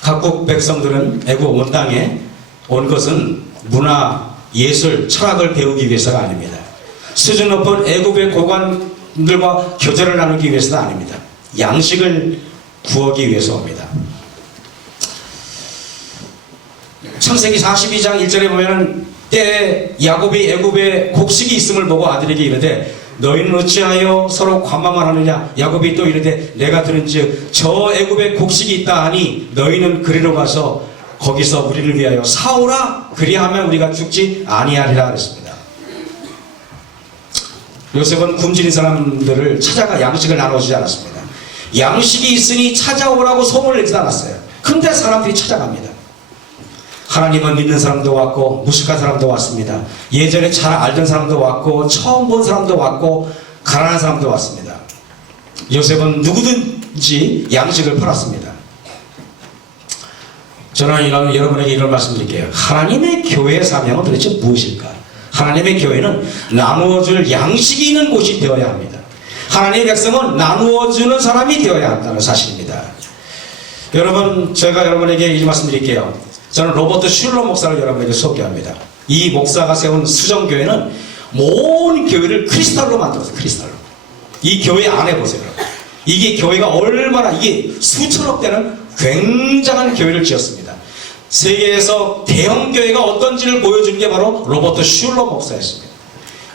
각국 백성들은 애굽 온 땅에 온 것은 문화, 예술, 철학을 배우기 위해서가 아닙니다. 수준 높은 애굽의 고관들과 교제를 나누기 위해서도 아닙니다. 양식을 구하기 위해서 옵니다. 창세기 42장 1절에 보면 때에 야곱이 애굽에 곡식이 있음을 보고 아들에게 이르되 너희는 어찌하여 서로 관망만 하느냐. 야곱이 또 이르되 내가 들은즉 저 애굽에 곡식이 있다 하니 너희는 그리로 가서 거기서 우리를 위하여 사오라. 그리하면 우리가 죽지 아니하리라 그랬습니다. 요셉은 굶주린 사람들을 찾아가 양식을 나눠주지 않았습니다. 양식이 있으니 찾아오라고 소문을 내지 않았어요. 근데 사람들이 찾아갑니다. 하나님은 믿는 사람도 왔고 무식한 사람도 왔습니다. 예전에 잘 알던 사람도 왔고 처음 본 사람도 왔고 가난한 사람도 왔습니다. 요셉은 누구든 얼마든지 양식을 팔았습니다. 저는 여러분에게 이런 말씀드릴게요. 하나님의 교회의 사명은 도대체 무엇일까? 하나님의 교회는 나누어줄 양식이 있는 곳이 되어야 합니다. 하나님의 백성은 나누어주는 사람이 되어야 한다는 사실입니다. 여러분, 제가 여러분에게 이 말씀드릴게요. 저는 로버트 슐러 목사를 여러분에게 소개합니다. 이 목사가 세운 수정교회는 모든 교회를 크리스탈로 만들었어요. 크리스탈로. 이 교회 안에 보세요. 이게 교회가 얼마나, 이게 수천억 되는 굉장한 교회를 지었습니다. 세계에서 대형 교회가 어떤지를 보여준 게 바로 로버트 슐러 목사였습니다.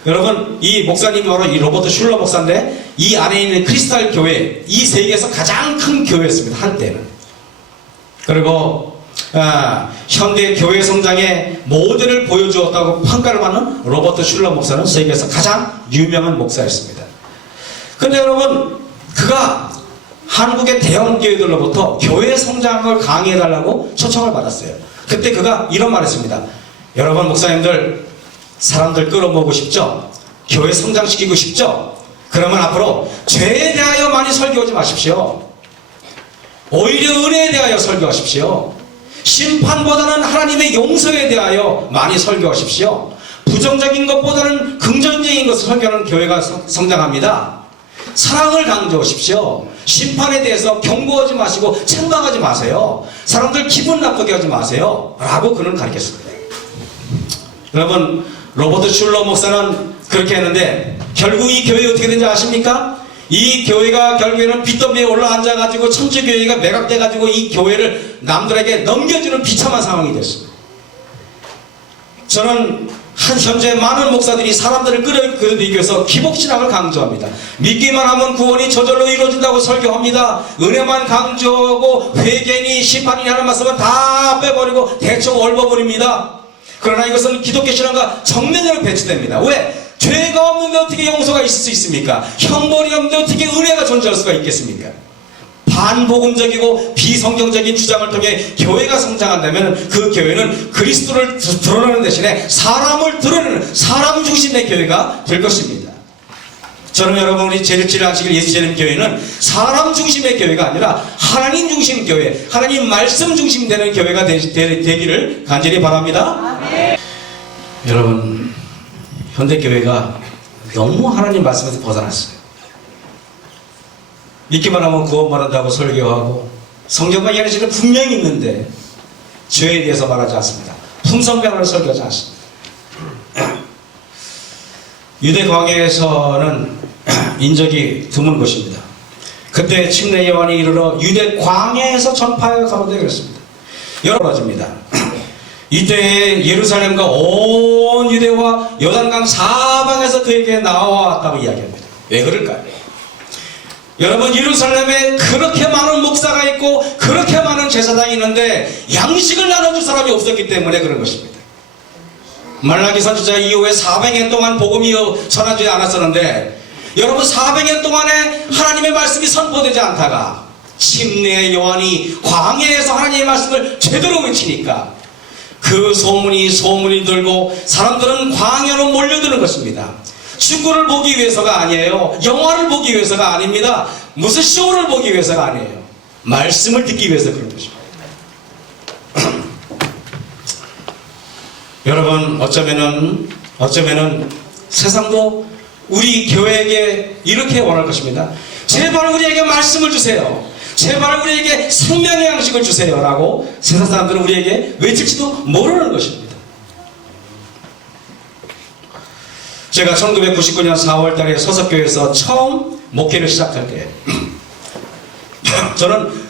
여러분, 이 목사님이 바로 이 로버트 슐러 목사인데, 이 안에 있는 크리스탈 교회, 이 세계에서 가장 큰 교회였습니다. 한때는. 그리고 현대 교회 성장의 모델을 보여주었다고 평가를 받는 로버트 슐러 목사는 세계에서 가장 유명한 목사였습니다. 근데 여러분, 그가 한국의 대형 교회들로부터 교회 성장을 강의해달라고 초청을 받았어요. 그때 그가 이런 말 했습니다. 여러분 목사님들, 사람들 끌어모으고 싶죠? 교회 성장시키고 싶죠? 그러면 앞으로 죄에 대하여 많이 설교하지 마십시오. 오히려 은혜에 대하여 설교하십시오. 심판보다는 하나님의 용서에 대하여 많이 설교하십시오. 부정적인 것보다는 긍정적인 것을 설교하는 교회가 성장합니다. 사랑을 강조하십시오. 심판에 대해서 경고하지 마시고 책망하지 마세요. 사람들 기분 나쁘게 하지 마세요. 라고 그는 가르쳤습니다. 여러분, 로버트 슐러 목사는 그렇게 했는데 결국 이 교회 어떻게 된지 아십니까? 이 교회가 결국에는 빚더미에 올라앉아가지고 천주교회가 매각돼가지고 이 교회를 남들에게 넘겨주는 비참한 상황이 됐습니다. 저는 현재 많은 목사들이 사람들을 끌어들이기 위해서 기복신앙을 강조합니다. 믿기만 하면 구원이 저절로 이루어진다고 설교합니다. 은혜만 강조하고 회개니 심판이니 하는 말씀은 다 빼버리고 대충 얽어버립니다. 그러나 이것은 기독교 신앙과 정면으로 배치됩니다. 왜? 죄가 없는데 어떻게 용서가 있을 수 있습니까? 형벌이 없는데 어떻게 은혜가 존재할 수가 있겠습니까? 반복음적이고 비성경적인 주장을 통해 교회가 성장한다면 그 교회는 그리스도를 드러내는 대신에 사람을 드러내는 사람 중심의 교회가 될 것입니다. 저는 여러분, 우리 제17안식일 예수재림교회는 사람 중심의 교회가 아니라 하나님 중심 교회, 하나님 말씀 중심 되는 교회가 되기를 간절히 바랍니다. 아멘. 여러분, 현대교회가 너무 하나님 말씀에서 벗어났어요. 믿기만 하면 구원 받는다고 설교하고 성경과 예언시는 분명히 있는데 죄에 대해서 말하지 않습니다. 풍성병을 설교하지 않습니다. 유대 광야에서는 인적이 드문 것입니다. 그때 침례 요한이 이르러 유대 광야에서 전파하여 가로되 그랬습니다. 열어집니다. 이때 예루살렘과 온 유대와 요단강 사방에서 그에게 나와왔다고 이야기합니다. 왜 그럴까요? 여러분, 예루살렘에 그렇게 많은 목사가 있고 그렇게 많은 제사장이 있는데 양식을 나눠줄 사람이 없었기 때문에 그런 것입니다. 말라기 선지자 이후에 400년 동안 복음이 전하지 않았었는데, 여러분 400년 동안에 하나님의 말씀이 선포되지 않다가 침례 요한이 광야에서 하나님의 말씀을 제대로 외치니까 그 소문이 들고 사람들은 광야로 몰려드는 것입니다. 축구를 보기 위해서가 아니에요. 영화를 보기 위해서가 아닙니다. 무슨 쇼를 보기 위해서가 아니에요. 말씀을 듣기 위해서 그런 것입니다. 여러분, 어쩌면은 세상도 우리 교회에게 이렇게 원할 것입니다. 제발 우리에게 말씀을 주세요. 제발 우리에게 생명의 양식을 주세요. 라고 세상 사람들은 우리에게 외칠지도 모르는 것입니다. 제가 1999년 4월달에 서석교회에서 처음 목회를 시작할 때 저는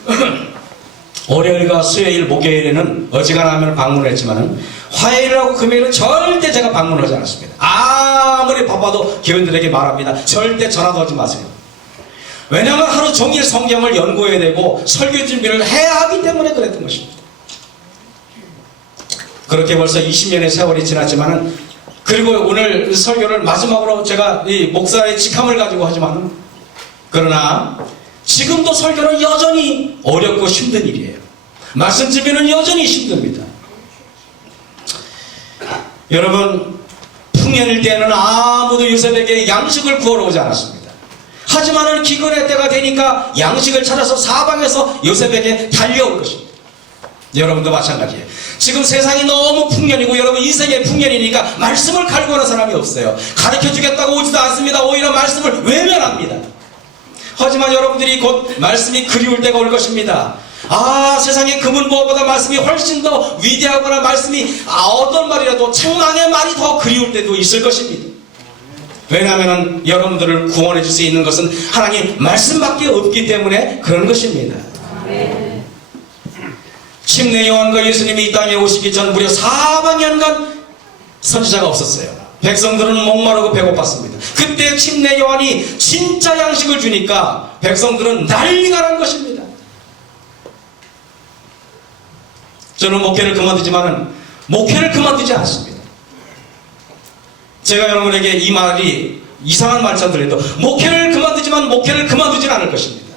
월요일과 수요일 목요일에는 어지간하면 방문을 했지만 화요일하고 금요일은 절대 제가 방문을 하지 않았습니다. 아무리 바빠도 교인들에게 말합니다. 절대 전화도 하지 마세요. 왜냐하면 하루 종일 성경을 연구해야 되고 설교 준비를 해야 하기 때문에 그랬던 것입니다. 그렇게 벌써 20년의 세월이 지났지만은, 그리고 오늘 설교를 마지막으로 제가 이 목사의 직함을 가지고 하지만, 그러나 지금도 설교는 여전히 어렵고 힘든 일이에요. 말씀 준비는 여전히 힘듭니다. 여러분, 풍년일 때는 아무도 요셉에게 양식을 구하러 오지 않았습니다. 하지만은 기근의 때가 되니까 양식을 찾아서 사방에서 요셉에게 달려올 것입니다. 여러분도 마찬가지예요. 지금 세상이 너무 풍년이고 여러분 인생의 풍년이니까 말씀을 갈구하는 사람이 없어요. 가르쳐 주겠다고 오지도 않습니다. 오히려 말씀을 외면합니다. 하지만 여러분들이 곧 말씀이 그리울 때가 올 것입니다. 세상에 금은 무엇보다 말씀이 훨씬 더 위대하거나 말씀이 어떤 말이라도 책망의 말이 더 그리울 때도 있을 것입니다. 왜냐하면 여러분들을 구원해 줄 수 있는 것은 하나님 말씀밖에 없기 때문에 그런 것입니다. 침례 요한과 예수님이 이 땅에 오시기 전 무려 400년간 선지자가 없었어요. 백성들은 목마르고 배고팠습니다. 그때 침례 요한이 진짜 양식을 주니까 백성들은 난리가 난 것입니다. 저는 목회를 그만두지만은 목회를 그만두지 않습니다. 제가 여러분에게 이 말이 이상한 말처럼 들려도 목회를 그만두지만 목회를 그만두지 않을 것입니다.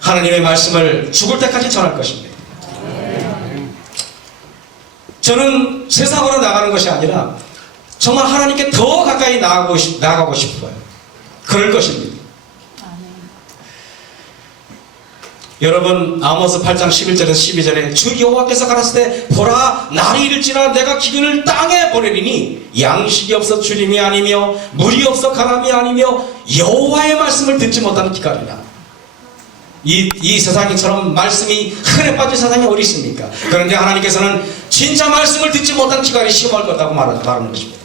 하나님의 말씀을 죽을 때까지 전할 것입니다. 저는 세상으로 나가는 것이 아니라 정말 하나님께 더 가까이 나가고 싶어요. 그럴 것입니다. 여러분 아모스 8장 11절에서 12절에 주 여호와께서 가라사대 보라 날이 이를지라 내가 기근을 땅에 보내리니 양식이 없어 주림이 아니며 물이 없어 가람이 아니며 여호와의 말씀을 듣지 못하는 기갈이라. 이 세상이처럼 말씀이 흔해 빠진 세상이 어디 있습니까? 그런데 하나님께서는 진짜 말씀을 듣지 못한 기갈이 심할 거다고 말하는 것입니다.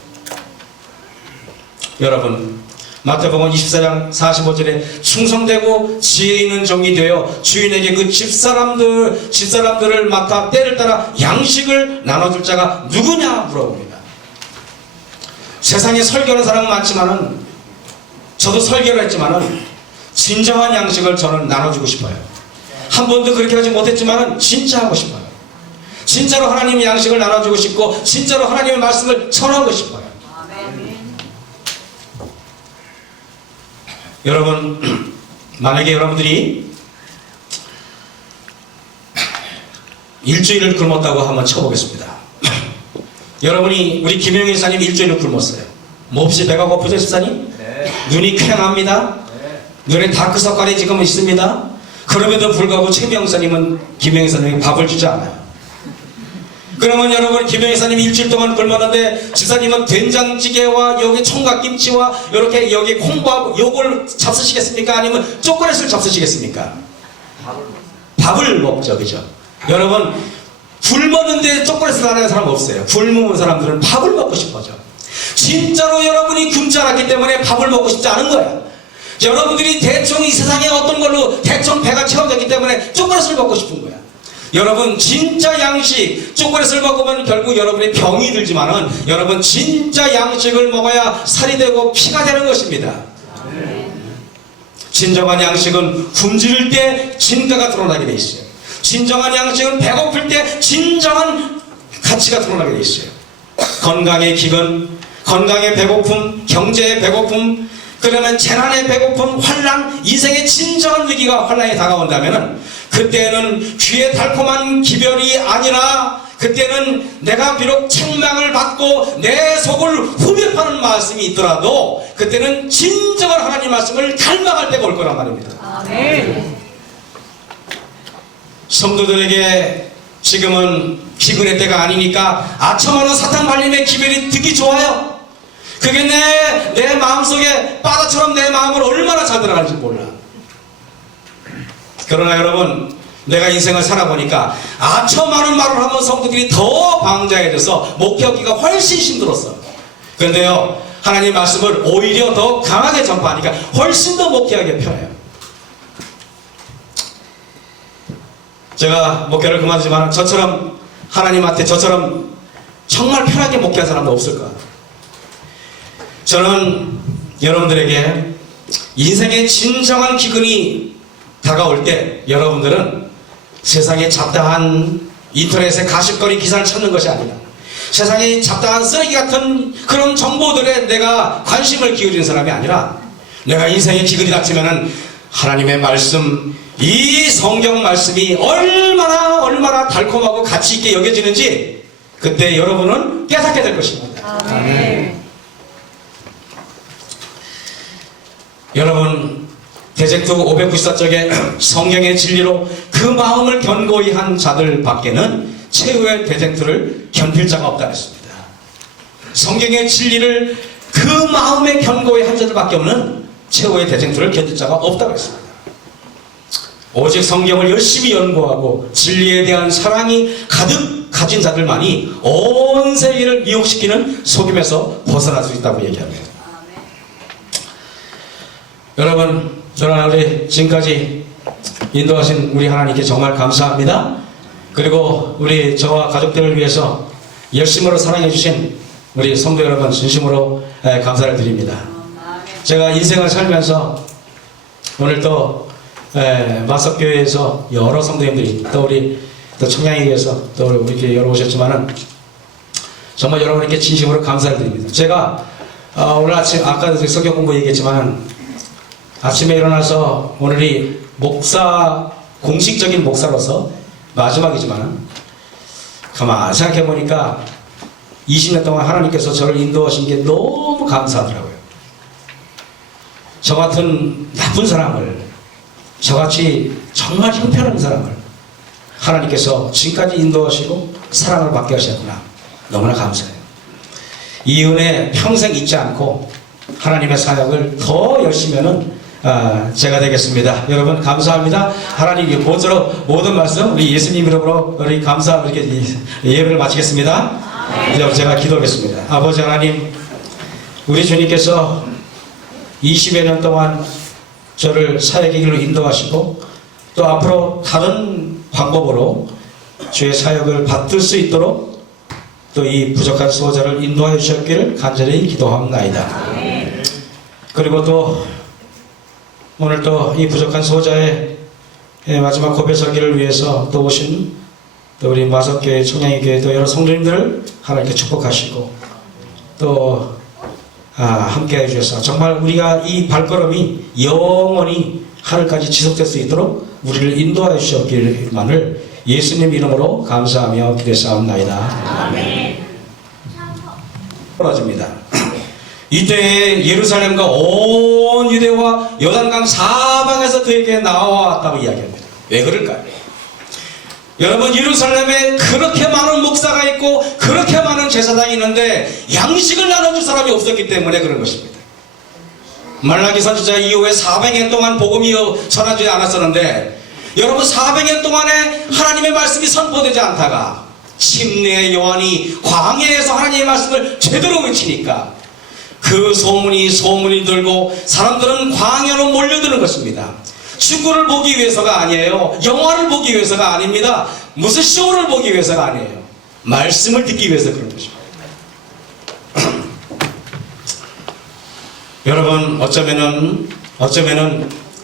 여러분 마태복음 24장 45절에 충성되고 지혜 있는 종이 되어 주인에게 그 집사람들을 맡아 때를 따라 양식을 나눠줄 자가 누구냐 물어봅니다. 세상에 설교하는 사람은 많지만은 저도 설교를 했지만은 진정한 양식을 저는 나눠주고 싶어요. 한 번도 그렇게 하지 못했지만은 진짜 하고 싶어요. 진짜로 하나님의 양식을 나눠주고 싶고 진짜로 하나님의 말씀을 전하고 싶어요. 여러분 만약에 여러분들이 일주일을 굶었다고 한번 쳐보겠습니다. 여러분이 우리 김영희 집사님 일주일을 굶었어요. 몹시 배가 고프죠 집사님? 네. 눈이 쾌합니다. 네. 눈에 다크서클이 지금 있습니다. 그럼에도 불구하고 최명 집사님은 김영희 집사님이 밥을 주지 않아요. 그러면 여러분 김영희 집사님이 일주일 동안 굶었는데 집사님은 된장찌개와 여기 총각김치와 이렇게 여기 콩밥 요걸 잡수시겠습니까? 아니면 초콜릿을 잡수시겠습니까? 밥을 먹죠. 그죠? 여러분 굶었는데 초콜릿을 안 하는 사람 없어요. 굶은 사람들은 밥을 먹고 싶어져. 진짜로 여러분이 굶지 않았기 때문에 밥을 먹고 싶지 않은 거야. 여러분들이 대충 이 세상에 어떤 걸로 대충 배가 채워졌기 때문에 초콜릿을 먹고 싶은 거야. 여러분 진짜 양식 초콜릿을 먹으면 결국 여러분의 병이 들지만은 여러분 진짜 양식을 먹어야 살이 되고 피가 되는 것입니다. 진정한 양식은 굶주릴 때 진가가 드러나게 돼 있어요. 진정한 양식은 배고플 때 진정한 가치가 드러나게 돼 있어요. 건강의 기근, 건강의 배고픔, 경제의 배고픔, 그러면 재난의 배고픔, 환난, 인생의 진정한 위기가 환난이 다가온다면은 그때는 귀에 달콤한 기별이 아니라 그때는 내가 비록 책망을 받고 내 속을 후벼파는 말씀이 있더라도 그때는 진정한 하나님 말씀을 갈망할 때가 올 거란 말입니다. 아멘. 성도들에게 지금은 기근의 때가 아니니까 아첨하는 사탕 발림의 기별이 듣기 좋아요. 그게 내 마음속에 바다처럼 내 마음을 얼마나 잘 들어갈지 몰라. 그러나 여러분 내가 인생을 살아보니까 아처 많은 말을 하면 성도들이 더 방자해져서 목회하기가 훨씬 힘들었어. 그런데요 하나님 말씀을 오히려 더 강하게 전파하니까 훨씬 더 목회하기 편해요. 제가 목회를 그만두지만 저처럼 하나님한테 저처럼 정말 편하게 목회한 사람도 없을까. 저는 여러분들에게 인생의 진정한 기근이 다가올 때 여러분들은 세상에 잡다한 인터넷에 가십거리 기사를 찾는 것이 아니라 세상에 잡다한 쓰레기 같은 그런 정보들에 내가 관심을 기울이는 사람이 아니라 내가 인생의 기근이 닥치면은 하나님의 말씀, 이 성경 말씀이 얼마나 달콤하고 가치 있게 여겨지는지 그때 여러분은 깨닫게 될 것입니다. 아멘. 여러분, 대쟁투 594쪽에 성경의 진리로 그 마음을 견고히 한 자들 밖에는 최후의 대쟁투를 견딜 자가 없다 했습니다. 성경의 진리를 그 마음에 견고히 한 자들밖에 없는 최후의 대쟁투를 견딜 자가 없다고 했습니다. 오직 성경을 열심히 연구하고 진리에 대한 사랑이 가득 가진 자들만이 온 세계를 미혹시키는 속임에서 벗어날 수 있다고 얘기합니다. 여러분, 그러나 우리 지금까지 인도하신 우리 하나님께 정말 감사합니다. 그리고 우리 저와 가족들을 위해서 열심으로 사랑해 주신 우리 성도 여러분 진심으로 감사를 드립니다. 제가 인생을 살면서 오늘 또 마석교회에서 여러 성도님들이 또 우리 또 청량회에서 또 우리 이렇게 여러 오셨지만은 정말 여러분께 진심으로 감사를 드립니다. 제가 오늘 아침 아까도 성경 공부 얘기했지만 아침에 일어나서 오늘이 목사 공식적인 목사로서 마지막이지만 가만히 생각해 보니까 20년 동안 하나님께서 저를 인도하신 게 너무 감사하더라고요. 저 같은 나쁜 사람을, 저같이 정말 형편없는 사람을 하나님께서 지금까지 인도하시고 사랑을 받게 하셨구나. 너무나 감사해요. 이 은혜 평생 잊지 않고 하나님의 사역을 더 열심히 하는 제가 되겠습니다. 여러분 감사합니다. 하나님 모쪼록 모든 말씀 우리 예수님 이름으로 우리 감사 이렇게 예배를 마치겠습니다. 이제 제가 기도하겠습니다. 아버지 하나님, 우리 주님께서 20여 년 동안 저를 사역의 길로 인도하시고 또 앞으로 다른 방법으로 주의 사역을 받들 수 있도록 또 이 부족한 수호자를 인도하여 주셨기를 간절히 기도합나이다. 그리고 또 오늘 또 이 부족한 수호자의 마지막 고별 설교를 위해서 또 오신 또 우리 마석교회, 청량회교회 또 여러 성도님들을 하나님께 축복하시고 또 함께 해주셔서 정말 우리가 이 발걸음이 영원히 하늘까지 지속될 수 있도록 우리를 인도하여 주셨기만을 예수님 이름으로 감사하며 기도하옵나이다. 아멘. 벌어집니다. 이때 예루살렘과 온 유대와 요단강 사방에서 그에게 나와왔다고 이야기합니다. 왜 그럴까요? 여러분, 예루살렘에 그렇게 많은 목사가 있고 그렇게 많은 제사장이 있는데 양식을 나눠줄 사람이 없었기 때문에 그런 것입니다. 말라기 선지자 이후에 400년 동안 복음이 전하지 않았었는데 여러분, 400년 동안에 하나님의 말씀이 선포되지 않다가 침례 요한이 광야에서 하나님의 말씀을 제대로 외치니까 그 소문이 들고 사람들은 광야로 몰려드는 것입니다. 축구를 보기 위해서가 아니에요. 영화를 보기 위해서가 아닙니다. 무슨 쇼를 보기 위해서가 아니에요. 말씀을 듣기 위해서 그런 것입니다. 여러분, 어쩌면은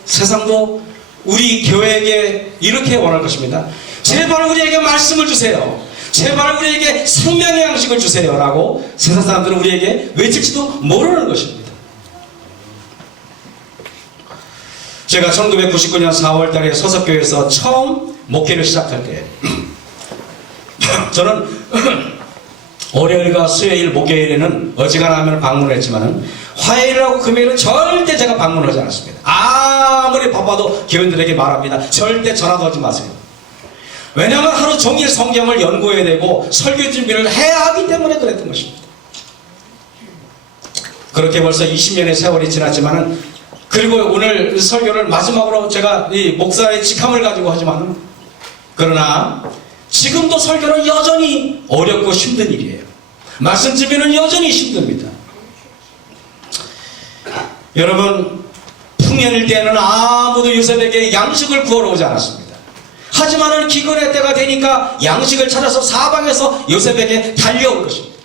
세상도 우리 교회에게 이렇게 원할 것입니다. 제발 우리에게 말씀을 주세요. 제발 우리에게 생명의 양식을 주세요 라고 세상 사람들은 우리에게 외칠지도 모르는 것입니다. 제가 1999년 4월 달에 서석교회에서 처음 목회를 시작할 때 저는 월요일과 수요일 목요일에는 어지간하면 방문을 했지만 화요일하고 금요일은 절대 제가 방문하지 않았습니다. 아무리 바빠도 교인들에게 말합니다. 절대 전화도 하지 마세요. 왜냐하면 하루 종일 성경을 연구해야 되고 설교 준비를 해야 하기 때문에 그랬던 것입니다. 그렇게 벌써 20년의 세월이 지났지만은 그리고 오늘 설교를 마지막으로 제가 이 목사의 직함을 가지고 하지만 그러나 지금도 설교는 여전히 어렵고 힘든 일이에요. 말씀 준비는 여전히 힘듭니다. 여러분, 풍년일 때에는 아무도 요셉에게 양식을 구하러 오지 않았습니다. 하지만은 기근의 때가 되니까 양식을 찾아서 사방에서 요셉에게 달려올 것입니다.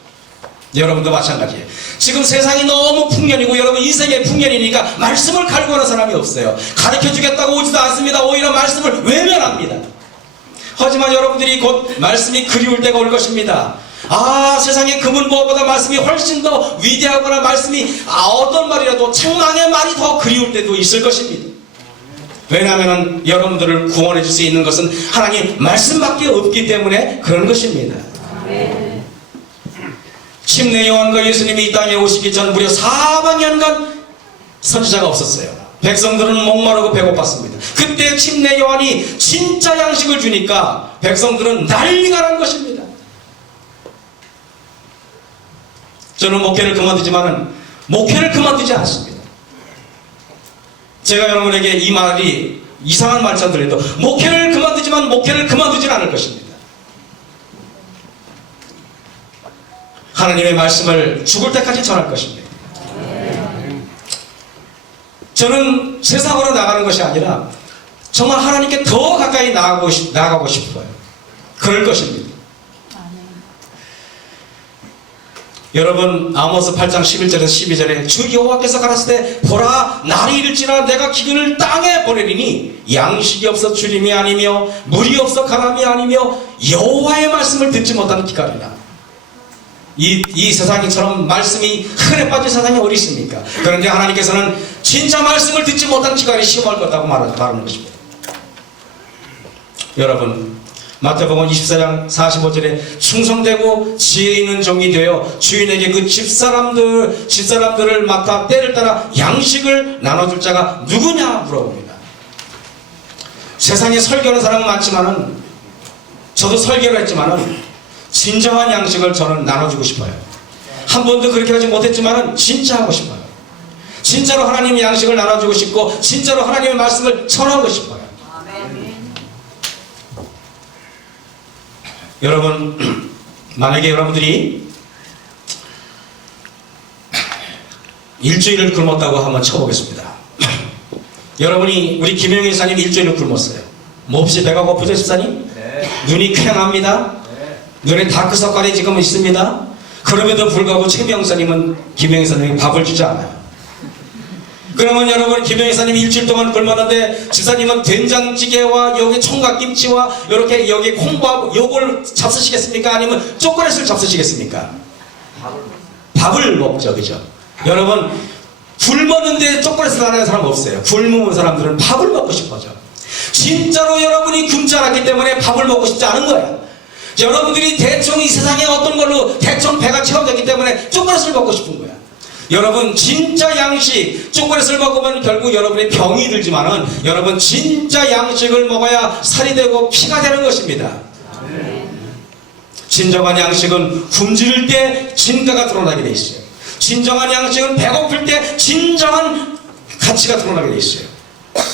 여러분도 마찬가지예요. 지금 세상이 너무 풍년이고 여러분 인생의 풍년이니까 말씀을 갈구하는 사람이 없어요. 가르쳐주겠다고 오지도 않습니다. 오히려 말씀을 외면합니다. 하지만 여러분들이 곧 말씀이 그리울 때가 올 것입니다. 세상에 금은 무엇보다 말씀이 훨씬 더 위대하거나 말씀이 어떤 말이라도 책망의 말이 더 그리울 때도 있을 것입니다. 왜냐하면 여러분들을 구원해 줄 수 있는 것은 하나님 말씀밖에 없기 때문에 그런 것입니다. 침례 요한과 예수님이 이 땅에 오시기 전 무려 400년간 선지자가 없었어요. 백성들은 목마르고 배고팠습니다. 그때 침례 요한이 진짜 양식을 주니까 백성들은 난리가 난 것입니다. 저는 목회를 그만두지 않습니다. 제가 여러분에게 이 말이 이상한 말처럼 들려도 목회를 그만두지만 목회를 그만두진 않을 것입니다. 하나님의 말씀을 죽을 때까지 전할 것입니다. 저는 세상으로 나가는 것이 아니라 정말 하나님께 더 가까이 나가고 싶어요. 그럴 것입니다. 여러분, 아모스 8장 11절에서 12절에 주 여호와께서 가라사대 때 보라 날이 이를지라 내가 기근을 땅에 보내리니 양식이 없어 주림이 아니며 물이 없어 가람이 아니며 여호와의 말씀을 듣지 못하는 기갈이라. 이 세상처럼 말씀이 흔해 빠진 세상이 어디 있습니까? 그런데 하나님께서는 진짜 말씀을 듣지 못한 기갈이 심할 거라고 말하는 것입니다. 여러분, 마태복음 24장 45절에 충성되고 지혜 있는 종이 되어 주인에게 그 집사람들을 맡아 때를 따라 양식을 나눠줄 자가 누구냐 물어봅니다. 세상에 설교하는 사람은 많지만은 저도 설교를 했지만은 진정한 양식을 저는 나눠주고 싶어요. 한 번도 그렇게 하지 못했지만은 진짜 하고 싶어요. 진짜로 하나님의 양식을 나눠주고 싶고 진짜로 하나님의 말씀을 전하고 싶어요. 여러분, 만약에 여러분들이 일주일을 굶었다고 한번 쳐보겠습니다. 여러분이 우리 김영희 집사님 일주일을 굶었어요. 몹시 배가 고프죠, 집사님? 네. 눈이 퀭합니다. 네. 눈에 다크서클이 지금 있습니다. 그럼에도 불구하고 김영희 집사님이 밥을 주지 않아요. 그러면 여러분, 김영희 집사님이 일주일 동안 굶었는데 집사님은 된장찌개와 여기 총각김치와 이렇게 여기 콩밥 요걸 잡수시겠습니까? 아니면 초콜릿을 잡수시겠습니까? 밥을 먹죠, 그죠? 여러분, 굶었는데 초콜릿을 안 하는 사람 없어요. 굶은 사람들은 밥을 먹고 싶어져. 진짜로 여러분이 굶지 않았기 때문에 밥을 먹고 싶지 않은 거야. 여러분들이 대충 이 세상에 어떤 걸로 대충 배가 채워졌기 때문에 초콜릿을 먹고 싶은 거야. 여러분, 진짜 양식, 초콜릿을 먹으면 결국 여러분의 병이 들지만은 여러분 진짜 양식을 먹어야 살이 되고 피가 되는 것입니다. 진정한 양식은 굶주릴 때 진가가 드러나게 돼 있어요. 진정한 양식은 배고플 때 진정한 가치가 드러나게 돼 있어요.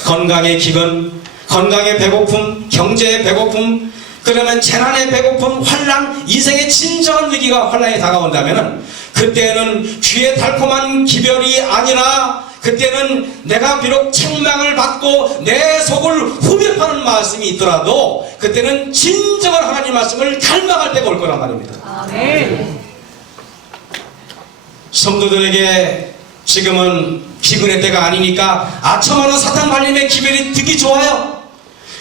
건강의 기근, 건강의 배고픔, 경제의 배고픔, 그러면 재난의 배고픔, 환난, 인생의 진정한 위기가 환난이 다가온다면은 그때는 귀의 달콤한 기별이 아니라 그때는 내가 비록 책망을 받고 내 속을 후벼파는 말씀이 있더라도 그때는 진정한 하나님 말씀을 갈망할 때가 올 거란 말입니다. 아멘. 성도들에게 지금은 기근의 때가 아니니까 아첨하는 사탄 말림의 기별이 듣기 좋아요.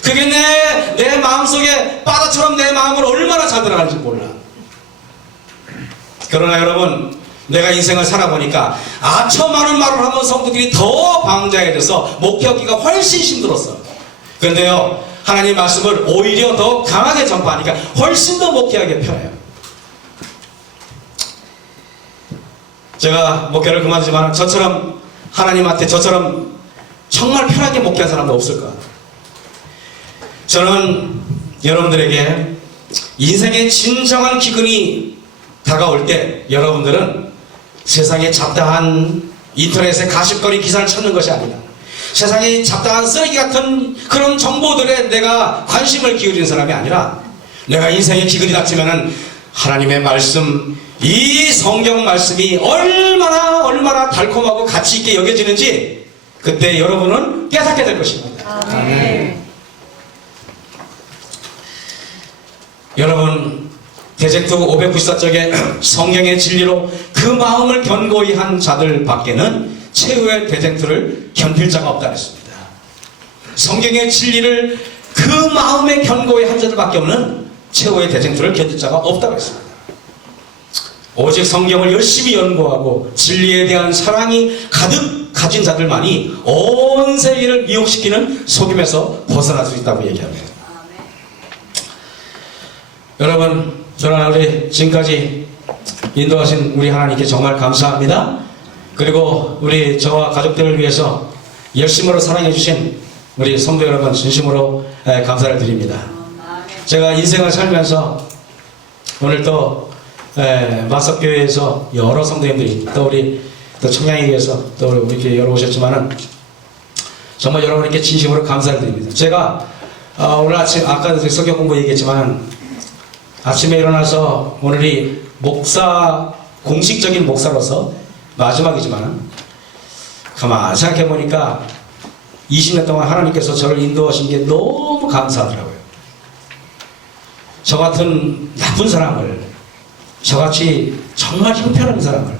그게 내 마음속에 바다처럼 내 마음을 얼마나 잘 들어가는지 몰라. 그러나 여러분, 내가 인생을 살아보니까 아처 많은 말을 하면 성도들이 더 방자해져서 목회하기가 훨씬 힘들었어. 그런데요, 하나님 말씀을 오히려 더 강하게 전파하니까 훨씬 더 목회하기 편해요. 제가 목회를 그만두지만 저처럼 하나님한테 저처럼 정말 편하게 목회한 사람도 없을 거야. 저는 여러분들에게 인생의 진정한 기근이 다가올 때 여러분들은 세상에 잡다한 인터넷에 가십거리 기사를 찾는 것이 아니라 세상에 잡다한 쓰레기 같은 그런 정보들에 내가 관심을 기울이는 사람이 아니라 내가 인생의 기근이 닥치면은 하나님의 말씀, 이 성경 말씀이 얼마나 달콤하고 가치 있게 여겨지는지 그때 여러분은 깨닫게 될 것입니다. 아멘. 여러분, 대쟁투 594쪽에 성경의 진리로 그 마음을 견고히 한 자들 밖에는 최후의 대쟁투를 견딜 자가 없다 그랬습니다. 성경의 진리를 그 마음에 견고히 한 자들 밖에 없는 최후의 대쟁투를 견딜 자가 없다 그랬습니다. 오직 성경을 열심히 연구하고 진리에 대한 사랑이 가득 가진 자들만이 온 세계를 미혹시키는 속임에서 벗어날 수 있다고 얘기합니다. 여러분, 저는 우리 지금까지 인도하신 우리 하나님께 정말 감사합니다. 그리고 우리 저와 가족들을 위해서 열심으로 사랑해 주신 우리 성도 여러분 진심으로 감사를 드립니다. 제가 인생을 살면서 오늘 또 마석교회에서 여러 성도님들이 또 우리 또 청양에게서 또 이렇게 여러 오셨지만은 정말 여러분께 진심으로 감사를 드립니다. 제가 오늘 아침 아까도 성경 공부 얘기했지만 아침에 일어나서 오늘이 목사 공식적인 목사로서 마지막이지만 가만히 생각해 보니까 20년 동안 하나님께서 저를 인도하신 게 너무 감사하더라고요. 저 같은 나쁜 사람을, 저같이 정말 형편없는 사람을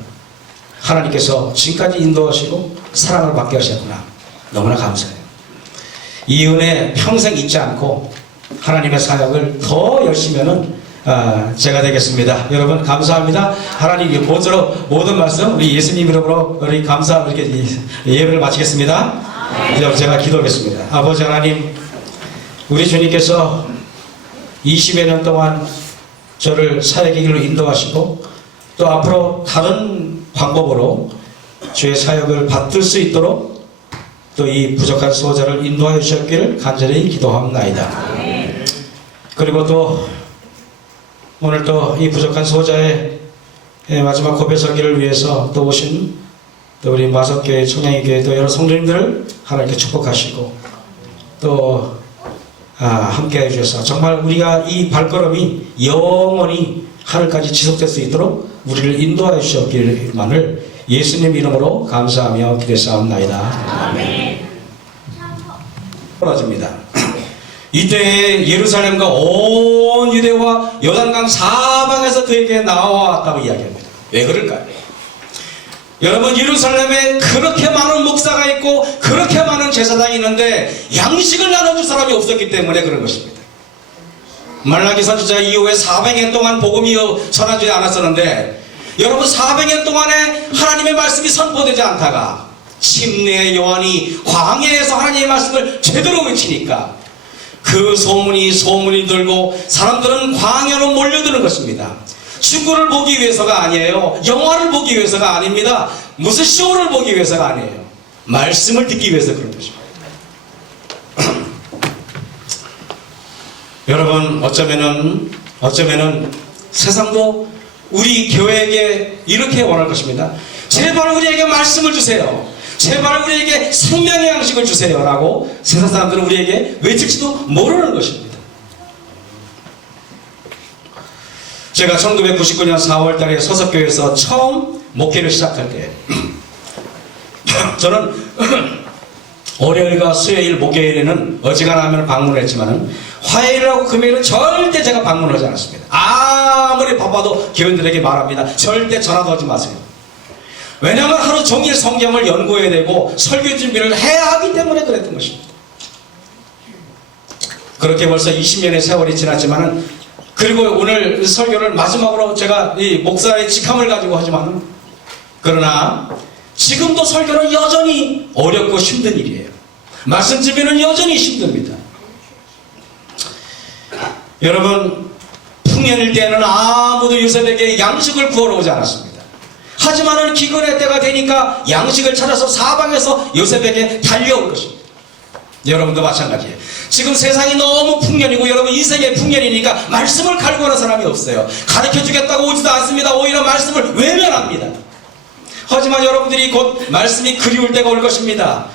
하나님께서 지금까지 인도하시고 사랑을 받게 하셨구나. 너무나 감사해요. 이 은혜 평생 잊지 않고 하나님의 사역을 더 열심히 하는 제가 되겠습니다. 여러분 감사합니다. 하나님 모든 말씀 우리 예수님 이름으로 우리 감사 이렇게 예배를 마치겠습니다. 이제 제가 기도하겠습니다. 아버지 하나님, 우리 주님께서 20여 년 동안 저를 사역의 길로 인도하시고 또 앞으로 다른 방법으로 주의 사역을 받들 수 있도록 또 이 부족한 수호자를 인도하여 주셨기를 간절히 기도합니다. 그리고 또 오늘 또 이 부족한 수호자의 마지막 고백 설교를 위해서 또 오신 또 우리 마석교회, 청양교회 또 여러 성도님들을 하나님께 축복하시고 또 함께 해주셔서 정말 우리가 이 발걸음이 영원히 하늘까지 지속될 수 있도록 우리를 인도하여 주셨기만을 예수님 이름으로 감사하며 기도했사옵나이다. 아멘. 떨어집니다. 이때 예루살렘과 온 유대와 요단강 사방에서 그에게 나와왔다고 이야기합니다. 왜 그럴까요? 여러분, 예루살렘에 그렇게 많은 목사가 있고 그렇게 많은 제사장이 있는데 양식을 나눠줄 사람이 없었기 때문에 그런 것입니다. 말라기 선지자 이후에 400년 동안 복음이 전하지 않았었는데 여러분, 400년 동안에 하나님의 말씀이 선포되지 않다가 침례의 요한이 광야에서 하나님의 말씀을 제대로 외치니까 그 소문이 들고 사람들은 광야로 몰려드는 것입니다. 축구를 보기 위해서가 아니에요. 영화를 보기 위해서가 아닙니다. 무슨 쇼를 보기 위해서가 아니에요. 말씀을 듣기 위해서 그런 것입니다. 여러분, 어쩌면은 세상도 우리 교회에게 이렇게 원할 것입니다. 제발 우리에게 말씀을 주세요. 제발 우리에게 생명의 양식을 주세요 라고 세상 사람들은 우리에게 외칠지도 모르는 것입니다. 제가 1999년 4월달에 서석교회에서 처음 목회를 시작할 때 저는 월요일과 수요일 목요일에는 어지간하면 방문을 했지만 화요일하고 금요일은 절대 제가 방문을 하지 않았습니다. 아무리 바빠도 교인들에게 말합니다. 절대 전화도 하지 마세요. 왜냐하면 하루 종일 성경을 연구해야 되고 설교 준비를 해야 하기 때문에 그랬던 것입니다. 그렇게 벌써 20년의 세월이 지났지만은 그리고 오늘 설교를 마지막으로 제가 이 목사의 직함을 가지고 하지만 그러나 지금도 설교는 여전히 어렵고 힘든 일이에요. 말씀 준비는 여전히 힘듭니다. 여러분, 풍년일 때는 아무도 요셉에게 양식을 구하러 오지 않았습니다. 하지만은 기근의 때가 되니까 양식을 찾아서 사방에서 요셉에게 달려올 것입니다. 여러분도 마찬가지예요. 지금 세상이 너무 풍년이고 여러분 인생의 풍년이니까 말씀을 갈구하는 사람이 없어요. 가르쳐주겠다고 오지도 않습니다. 오히려 말씀을 외면합니다. 하지만 여러분들이 곧 말씀이 그리울 때가 올 것입니다.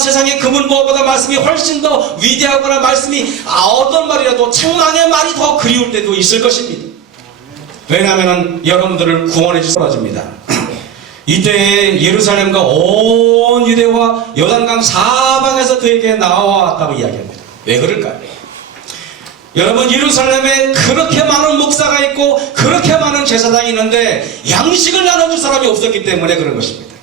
세상에 금은 무엇보다 말씀이 훨씬 더 위대하거나 말씀이 어떤 말이라도 책망의 말이 더 그리울 때도 있을 것입니다. 왜냐하면 여러분들을 구원해 주셔집니다. 이때 예루살렘과 온 유대와 요단강 사방에서 그에게 나와왔다고 이야기합니다. 왜 그럴까요? 여러분, 예루살렘에 그렇게 많은 목사가 있고 그렇게 많은 제사장이 있는데 양식을 나눠줄 사람이 없었기 때문에 그런 것입니다.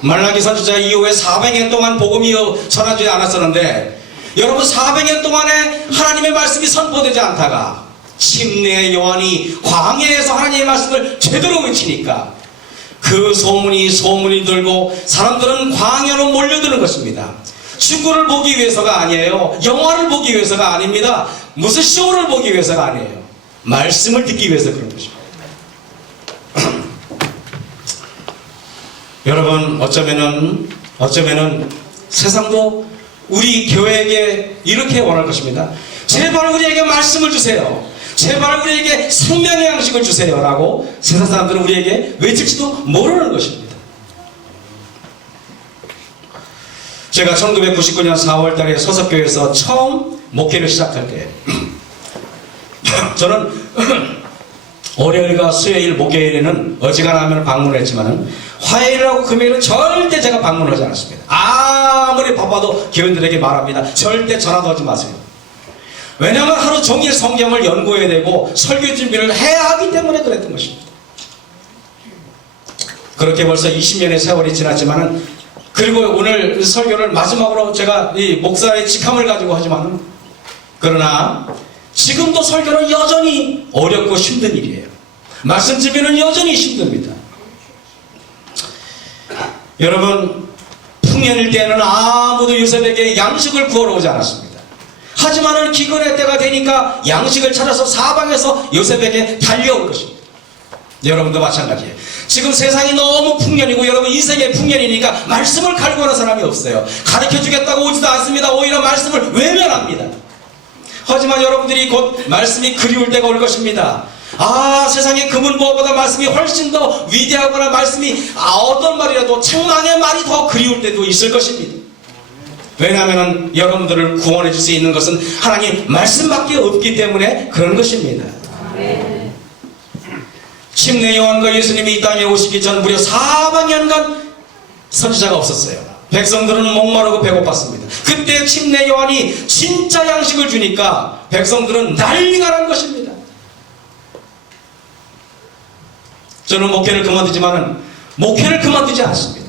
말라기 선지자 이후에 400년 동안 복음이 전하지 않았었는데 여러분, 400년 동안에 하나님의 말씀이 선포되지 않다가 침례의 요한이 광야에서 하나님의 말씀을 제대로 외치니까 그 소문이 들고 사람들은 광야로 몰려드는 것입니다. 축구를 보기 위해서가 아니에요. 영화를 보기 위해서가 아닙니다. 무슨 쇼를 보기 위해서가 아니에요. 말씀을 듣기 위해서 그런 것입니다. 여러분, 어쩌면은 세상도 우리 교회에게 이렇게 원할 것입니다. 제발 우리에게 말씀을 주세요. 제발 우리에게 생명의 양식을 주세요. 라고 세상 사람들은 우리에게 외칠지도 모르는 것입니다. 제가 1999년 4월 달에 서석교회에서 처음 목회를 시작할 때 저는 월요일과 수요일 목요일에는 어지간하면 방문을 했지만은 화요일하고 금요일은 절대 제가 방문을 하지 않았습니다. 아무리 바빠도 교인들에게 말합니다. 절대 전화도 하지 마세요. 왜냐하면 하루 종일 성경을 연구해야 되고 설교 준비를 해야 하기 때문에 그랬던 것입니다. 그렇게 벌써 20년의 세월이 지났지만은, 그리고 오늘 설교를 마지막으로 제가 이 목사의 직함을 가지고 하지만은, 그러나 지금도 설교는 여전히 어렵고 힘든 일이에요. 말씀 준비는 여전히 힘듭니다. 여러분, 풍년일 때에는 아무도 요셉에게 양식을 구하러 오지 않았습니다. 하지만은 기근의 때가 되니까 양식을 찾아서 사방에서 요셉에게 달려올 것입니다. 여러분도 마찬가지예요. 지금 세상이 너무 풍년이고 여러분 인생의 풍년이니까 말씀을 갈구하는 사람이 없어요. 가르쳐주겠다고 오지도 않습니다. 오히려 말씀을 외면합니다. 하지만 여러분들이 곧 말씀이 그리울 때가 올 것입니다. 세상에 금은 무엇보다 말씀이 훨씬 더 위대하거나 말씀이 어떤 말이라도 책망의 말이 더 그리울 때도 있을 것입니다. 왜냐하면 여러분들을 구원해 줄 수 있는 것은 하나님 말씀밖에 없기 때문에 그런 것입니다. 침례 요한과 예수님이 이 땅에 오시기 전 무려 400년간 선지자가 없었어요. 백성들은 목마르고 배고팠습니다. 그때 침례 요한이 진짜 양식을 주니까 백성들은 난리가 난 것입니다. 저는 목회를 그만두지 않습니다.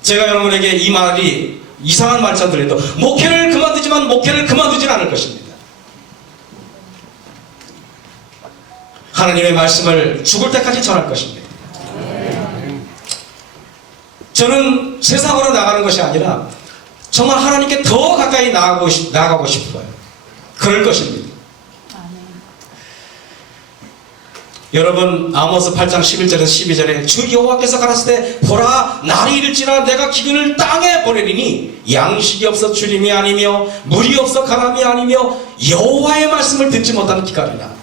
제가 여러분에게 이 말이 이상한 말처럼 들려도 목회를 그만두지만 목회를 그만두진 않을 것입니다. 하나님의 말씀을 죽을 때까지 전할 것입니다. 저는 세상으로 나가는 것이 아니라 정말 하나님께 더 가까이 나가고 싶어요. 그럴 것입니다. 여러분, 아모스 8장 11절에서 12절에 주 여호와께서 가라사대 때 보라, 날이 이를지라 내가 기근을 땅에 보내리니 양식이 없어 주림이 아니며 물이 없어 가람이 아니며 여호와의 말씀을 듣지 못하는 기갈이라.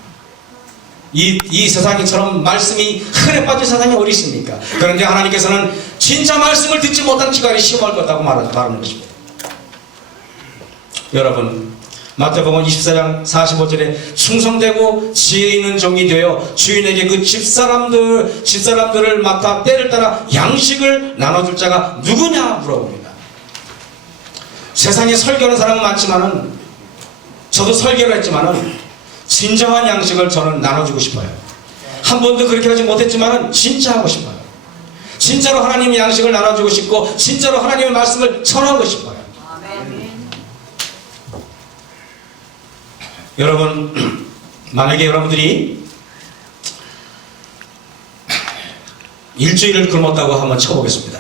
이 세상이처럼 말씀이 흔해 빠진 세상이 어디 있습니까? 그런데 하나님께서는 진짜 말씀을 듣지 못한 기갈이 시험할 것이라고 말하는 것입니다. 여러분, 마태복음 24장 45절에 충성되고 지혜 있는 종이 되어 주인에게 그 집사람들을 맡아 때를 따라 양식을 나눠줄 자가 누구냐 물어봅니다. 세상에 설교하는 사람은 많지만은, 저도 설교를 했지만은 진정한 양식을 저는 나눠주고 싶어요. 한 번도 그렇게 하지 못했지만은 진짜 하고 싶어요. 진짜로 하나님의 양식을 나눠주고 싶고 진짜로 하나님의 말씀을 전하고 싶어요. 여러분, 만약에 여러분들이 일주일을 굶었다고 한번 쳐보겠습니다.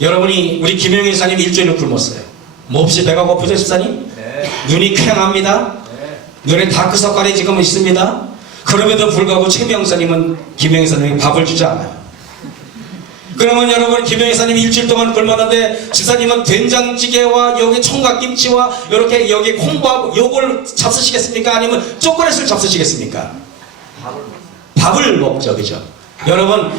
여러분이 우리 김영희 집사님 일주일을 굶었어요. 몹시 배가 고프죠, 집사님? 네. 눈이 퀭합니다. 네. 눈에 다크서클이 지금 있습니다. 그럼에도 불구하고 김영희 집사님이 밥을 주지 않아요. 그러면 여러분, 김영희 집사님 일주일 동안 굶었는데 집사님은 된장찌개와 여기 총각김치와 이렇게 여기 콩밥 요걸 잡수시겠습니까? 아니면 초콜릿을 잡수시겠습니까? 밥을 먹죠, 그죠? 여러분,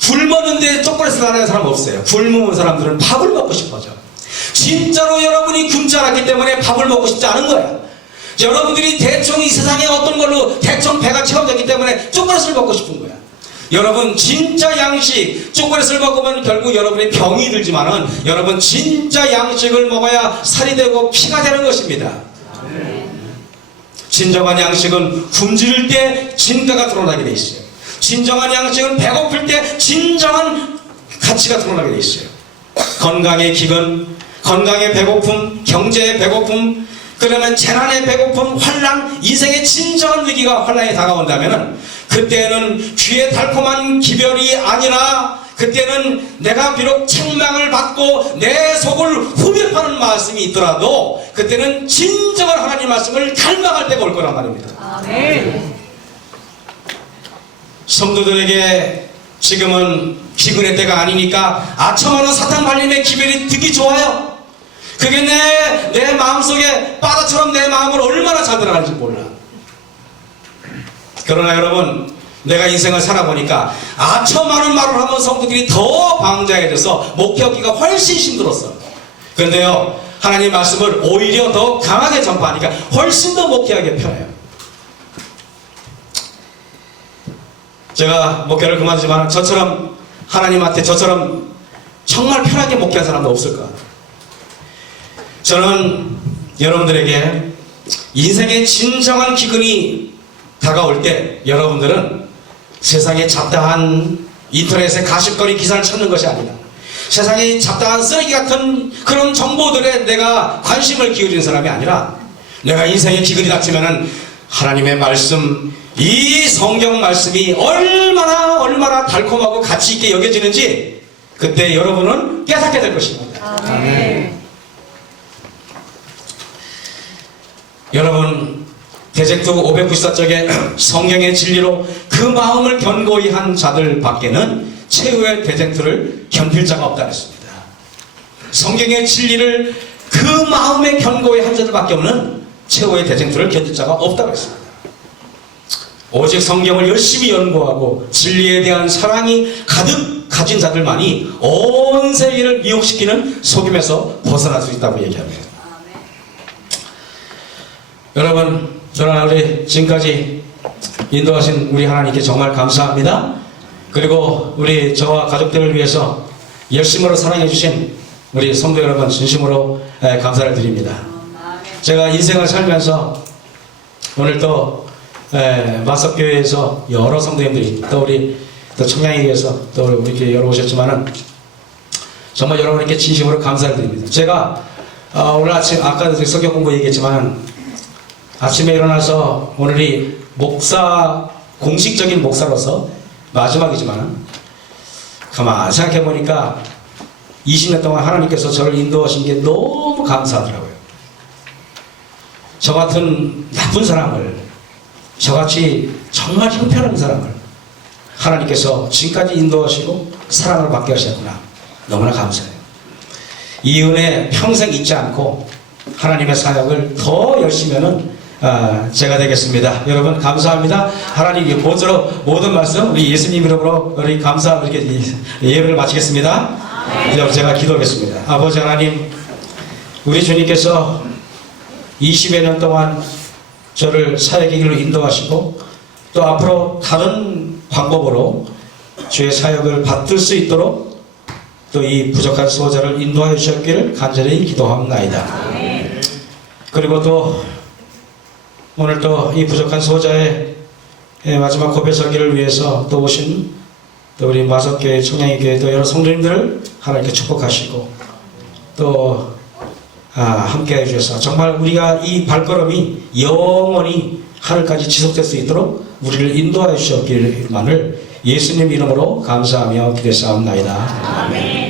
굶었는데 초콜릿을 안 하는 사람 없어요. 굶은 사람들은 밥을 먹고 싶어져. 진짜로 여러분이 굶지 않았기 때문에 밥을 먹고 싶지 않은 거야. 여러분들이 대충 이 세상에 어떤 걸로 대충 배가 채워졌기 때문에 초콜릿을 먹고 싶은 거야. 여러분, 진짜 양식, 초콜릿을 먹으면 결국 여러분의 병이 들지만은 여러분 진짜 양식을 먹어야 살이 되고 피가 되는 것입니다. 진정한 양식은 굶주릴 때 진가가 드러나게 돼 있어요. 진정한 양식은 배고플 때 진정한 가치가 드러나게 돼 있어요. 건강의 기근, 건강의 배고픔, 경제의 배고픔, 그러면 재난의 배고픔, 환난, 인생의 진정한 위기가 환난이 다가온다면은 그때는 귀에 달콤한 기별이 아니라 그때는 내가 비록 책망을 받고 내 속을 후벼파는 말씀이 있더라도 그때는 진정한 하나님 말씀을 갈망할 때가 올 거란 말입니다. 아멘. 성도들에게 지금은 기근의 때가 아니니까 아첨하는 사탕 발림의 기별이 듣기 좋아요. 그게 내 마음속에 바다처럼 내 마음을 얼마나 잘 들어가는지 몰라. 그러나 여러분, 내가 인생을 살아보니까 아첨하는 말을 하면 성도들이 더 방자해져서 목회하기가 훨씬 힘들었어. 그런데요, 하나님 말씀을 오히려 더 강하게 전파하니까 훨씬 더 목회하기 편해요. 제가 목회를 그만두지만 저처럼 하나님한테 저처럼 정말 편하게 목회한 사람도 없을까? 저는 여러분들에게 인생의 진정한 기근이 다가올 때 여러분들은 세상에 잡다한 인터넷에 가십거리 기사를 찾는 것이 아니라 세상에 잡다한 쓰레기 같은 그런 정보들에 내가 관심을 기울이는 사람이 아니라 내가 인생의 기근이 닥치면은 하나님의 말씀, 이 성경 말씀이 얼마나 달콤하고 가치 있게 여겨지는지 그때 여러분은 깨닫게 될 것입니다. 아멘. 여러분, 대쟁투 594쪽에 성경의 진리로 그 마음을 견고히 한 자들 밖에는 최후의 대쟁투를 견딜 자가 없다 그랬습니다. 성경의 진리를 그 마음에 견고히 한 자들밖에 없는 최후의 대쟁투를 견딜 자가 없다 그랬습니다. 오직 성경을 열심히 연구하고 진리에 대한 사랑이 가득 가진 자들만이 온 세계를 미혹시키는 속임에서 벗어날 수 있다고 얘기합니다. 여러분, 그러나 우리 지금까지 인도하신 우리 하나님께 정말 감사합니다. 그리고 우리 저와 가족들을 위해서 열심으로 사랑해 주신 우리 성도 여러분 진심으로 감사를 드립니다. 제가 인생을 살면서 오늘 또 마석교회에서 여러 성도님들이 또 우리 또 청량회에서 또 우리 이렇게 여러 오셨지만은 정말 여러분께 진심으로 감사를 드립니다. 제가 오늘 아침 아까도 성경 공부 얘기했지만 아침에 일어나서 오늘이 공식적인 목사로서 마지막이지만 가만히 생각해 보니까 20년 동안 하나님께서 저를 인도하신 게 너무 감사하더라고요. 저 같은 나쁜 사람을, 저같이 정말 형편없는 사람을 하나님께서 지금까지 인도하시고 사랑을 받게 하셨구나. 너무나 감사해요. 이 은혜 평생 잊지 않고 하나님의 사역을 더 열심히 하는 제가 되겠습니다. 여러분 감사합니다. 하나님 모쪼록 모든 말씀 우리 예수님 이름으로 우리 감사 이렇게 예배를 마치겠습니다. 이제 제가 기도하겠습니다. 아버지 하나님, 우리 주님께서 20여 년 동안 저를 사역의 길로 인도하시고 또 앞으로 다른 방법으로 주의 사역을 받들 수 있도록 또 이 부족한 수호자를 인도하여 주셨기를 간절히 기도합나이다. 그리고 또 오늘 또 이 부족한 수호자의 마지막 고별 설교를 위해서 또 오신 또 우리 마석교회, 청량회교회 또 여러 성도님들을 하나님께 축복하시고 또 함께 해주셔서 정말 우리가 이 발걸음이 영원히 하늘까지 지속될 수 있도록 우리를 인도하여 주셨기만을 예수님 이름으로 감사하며 기도했사옵나이다. 아멘.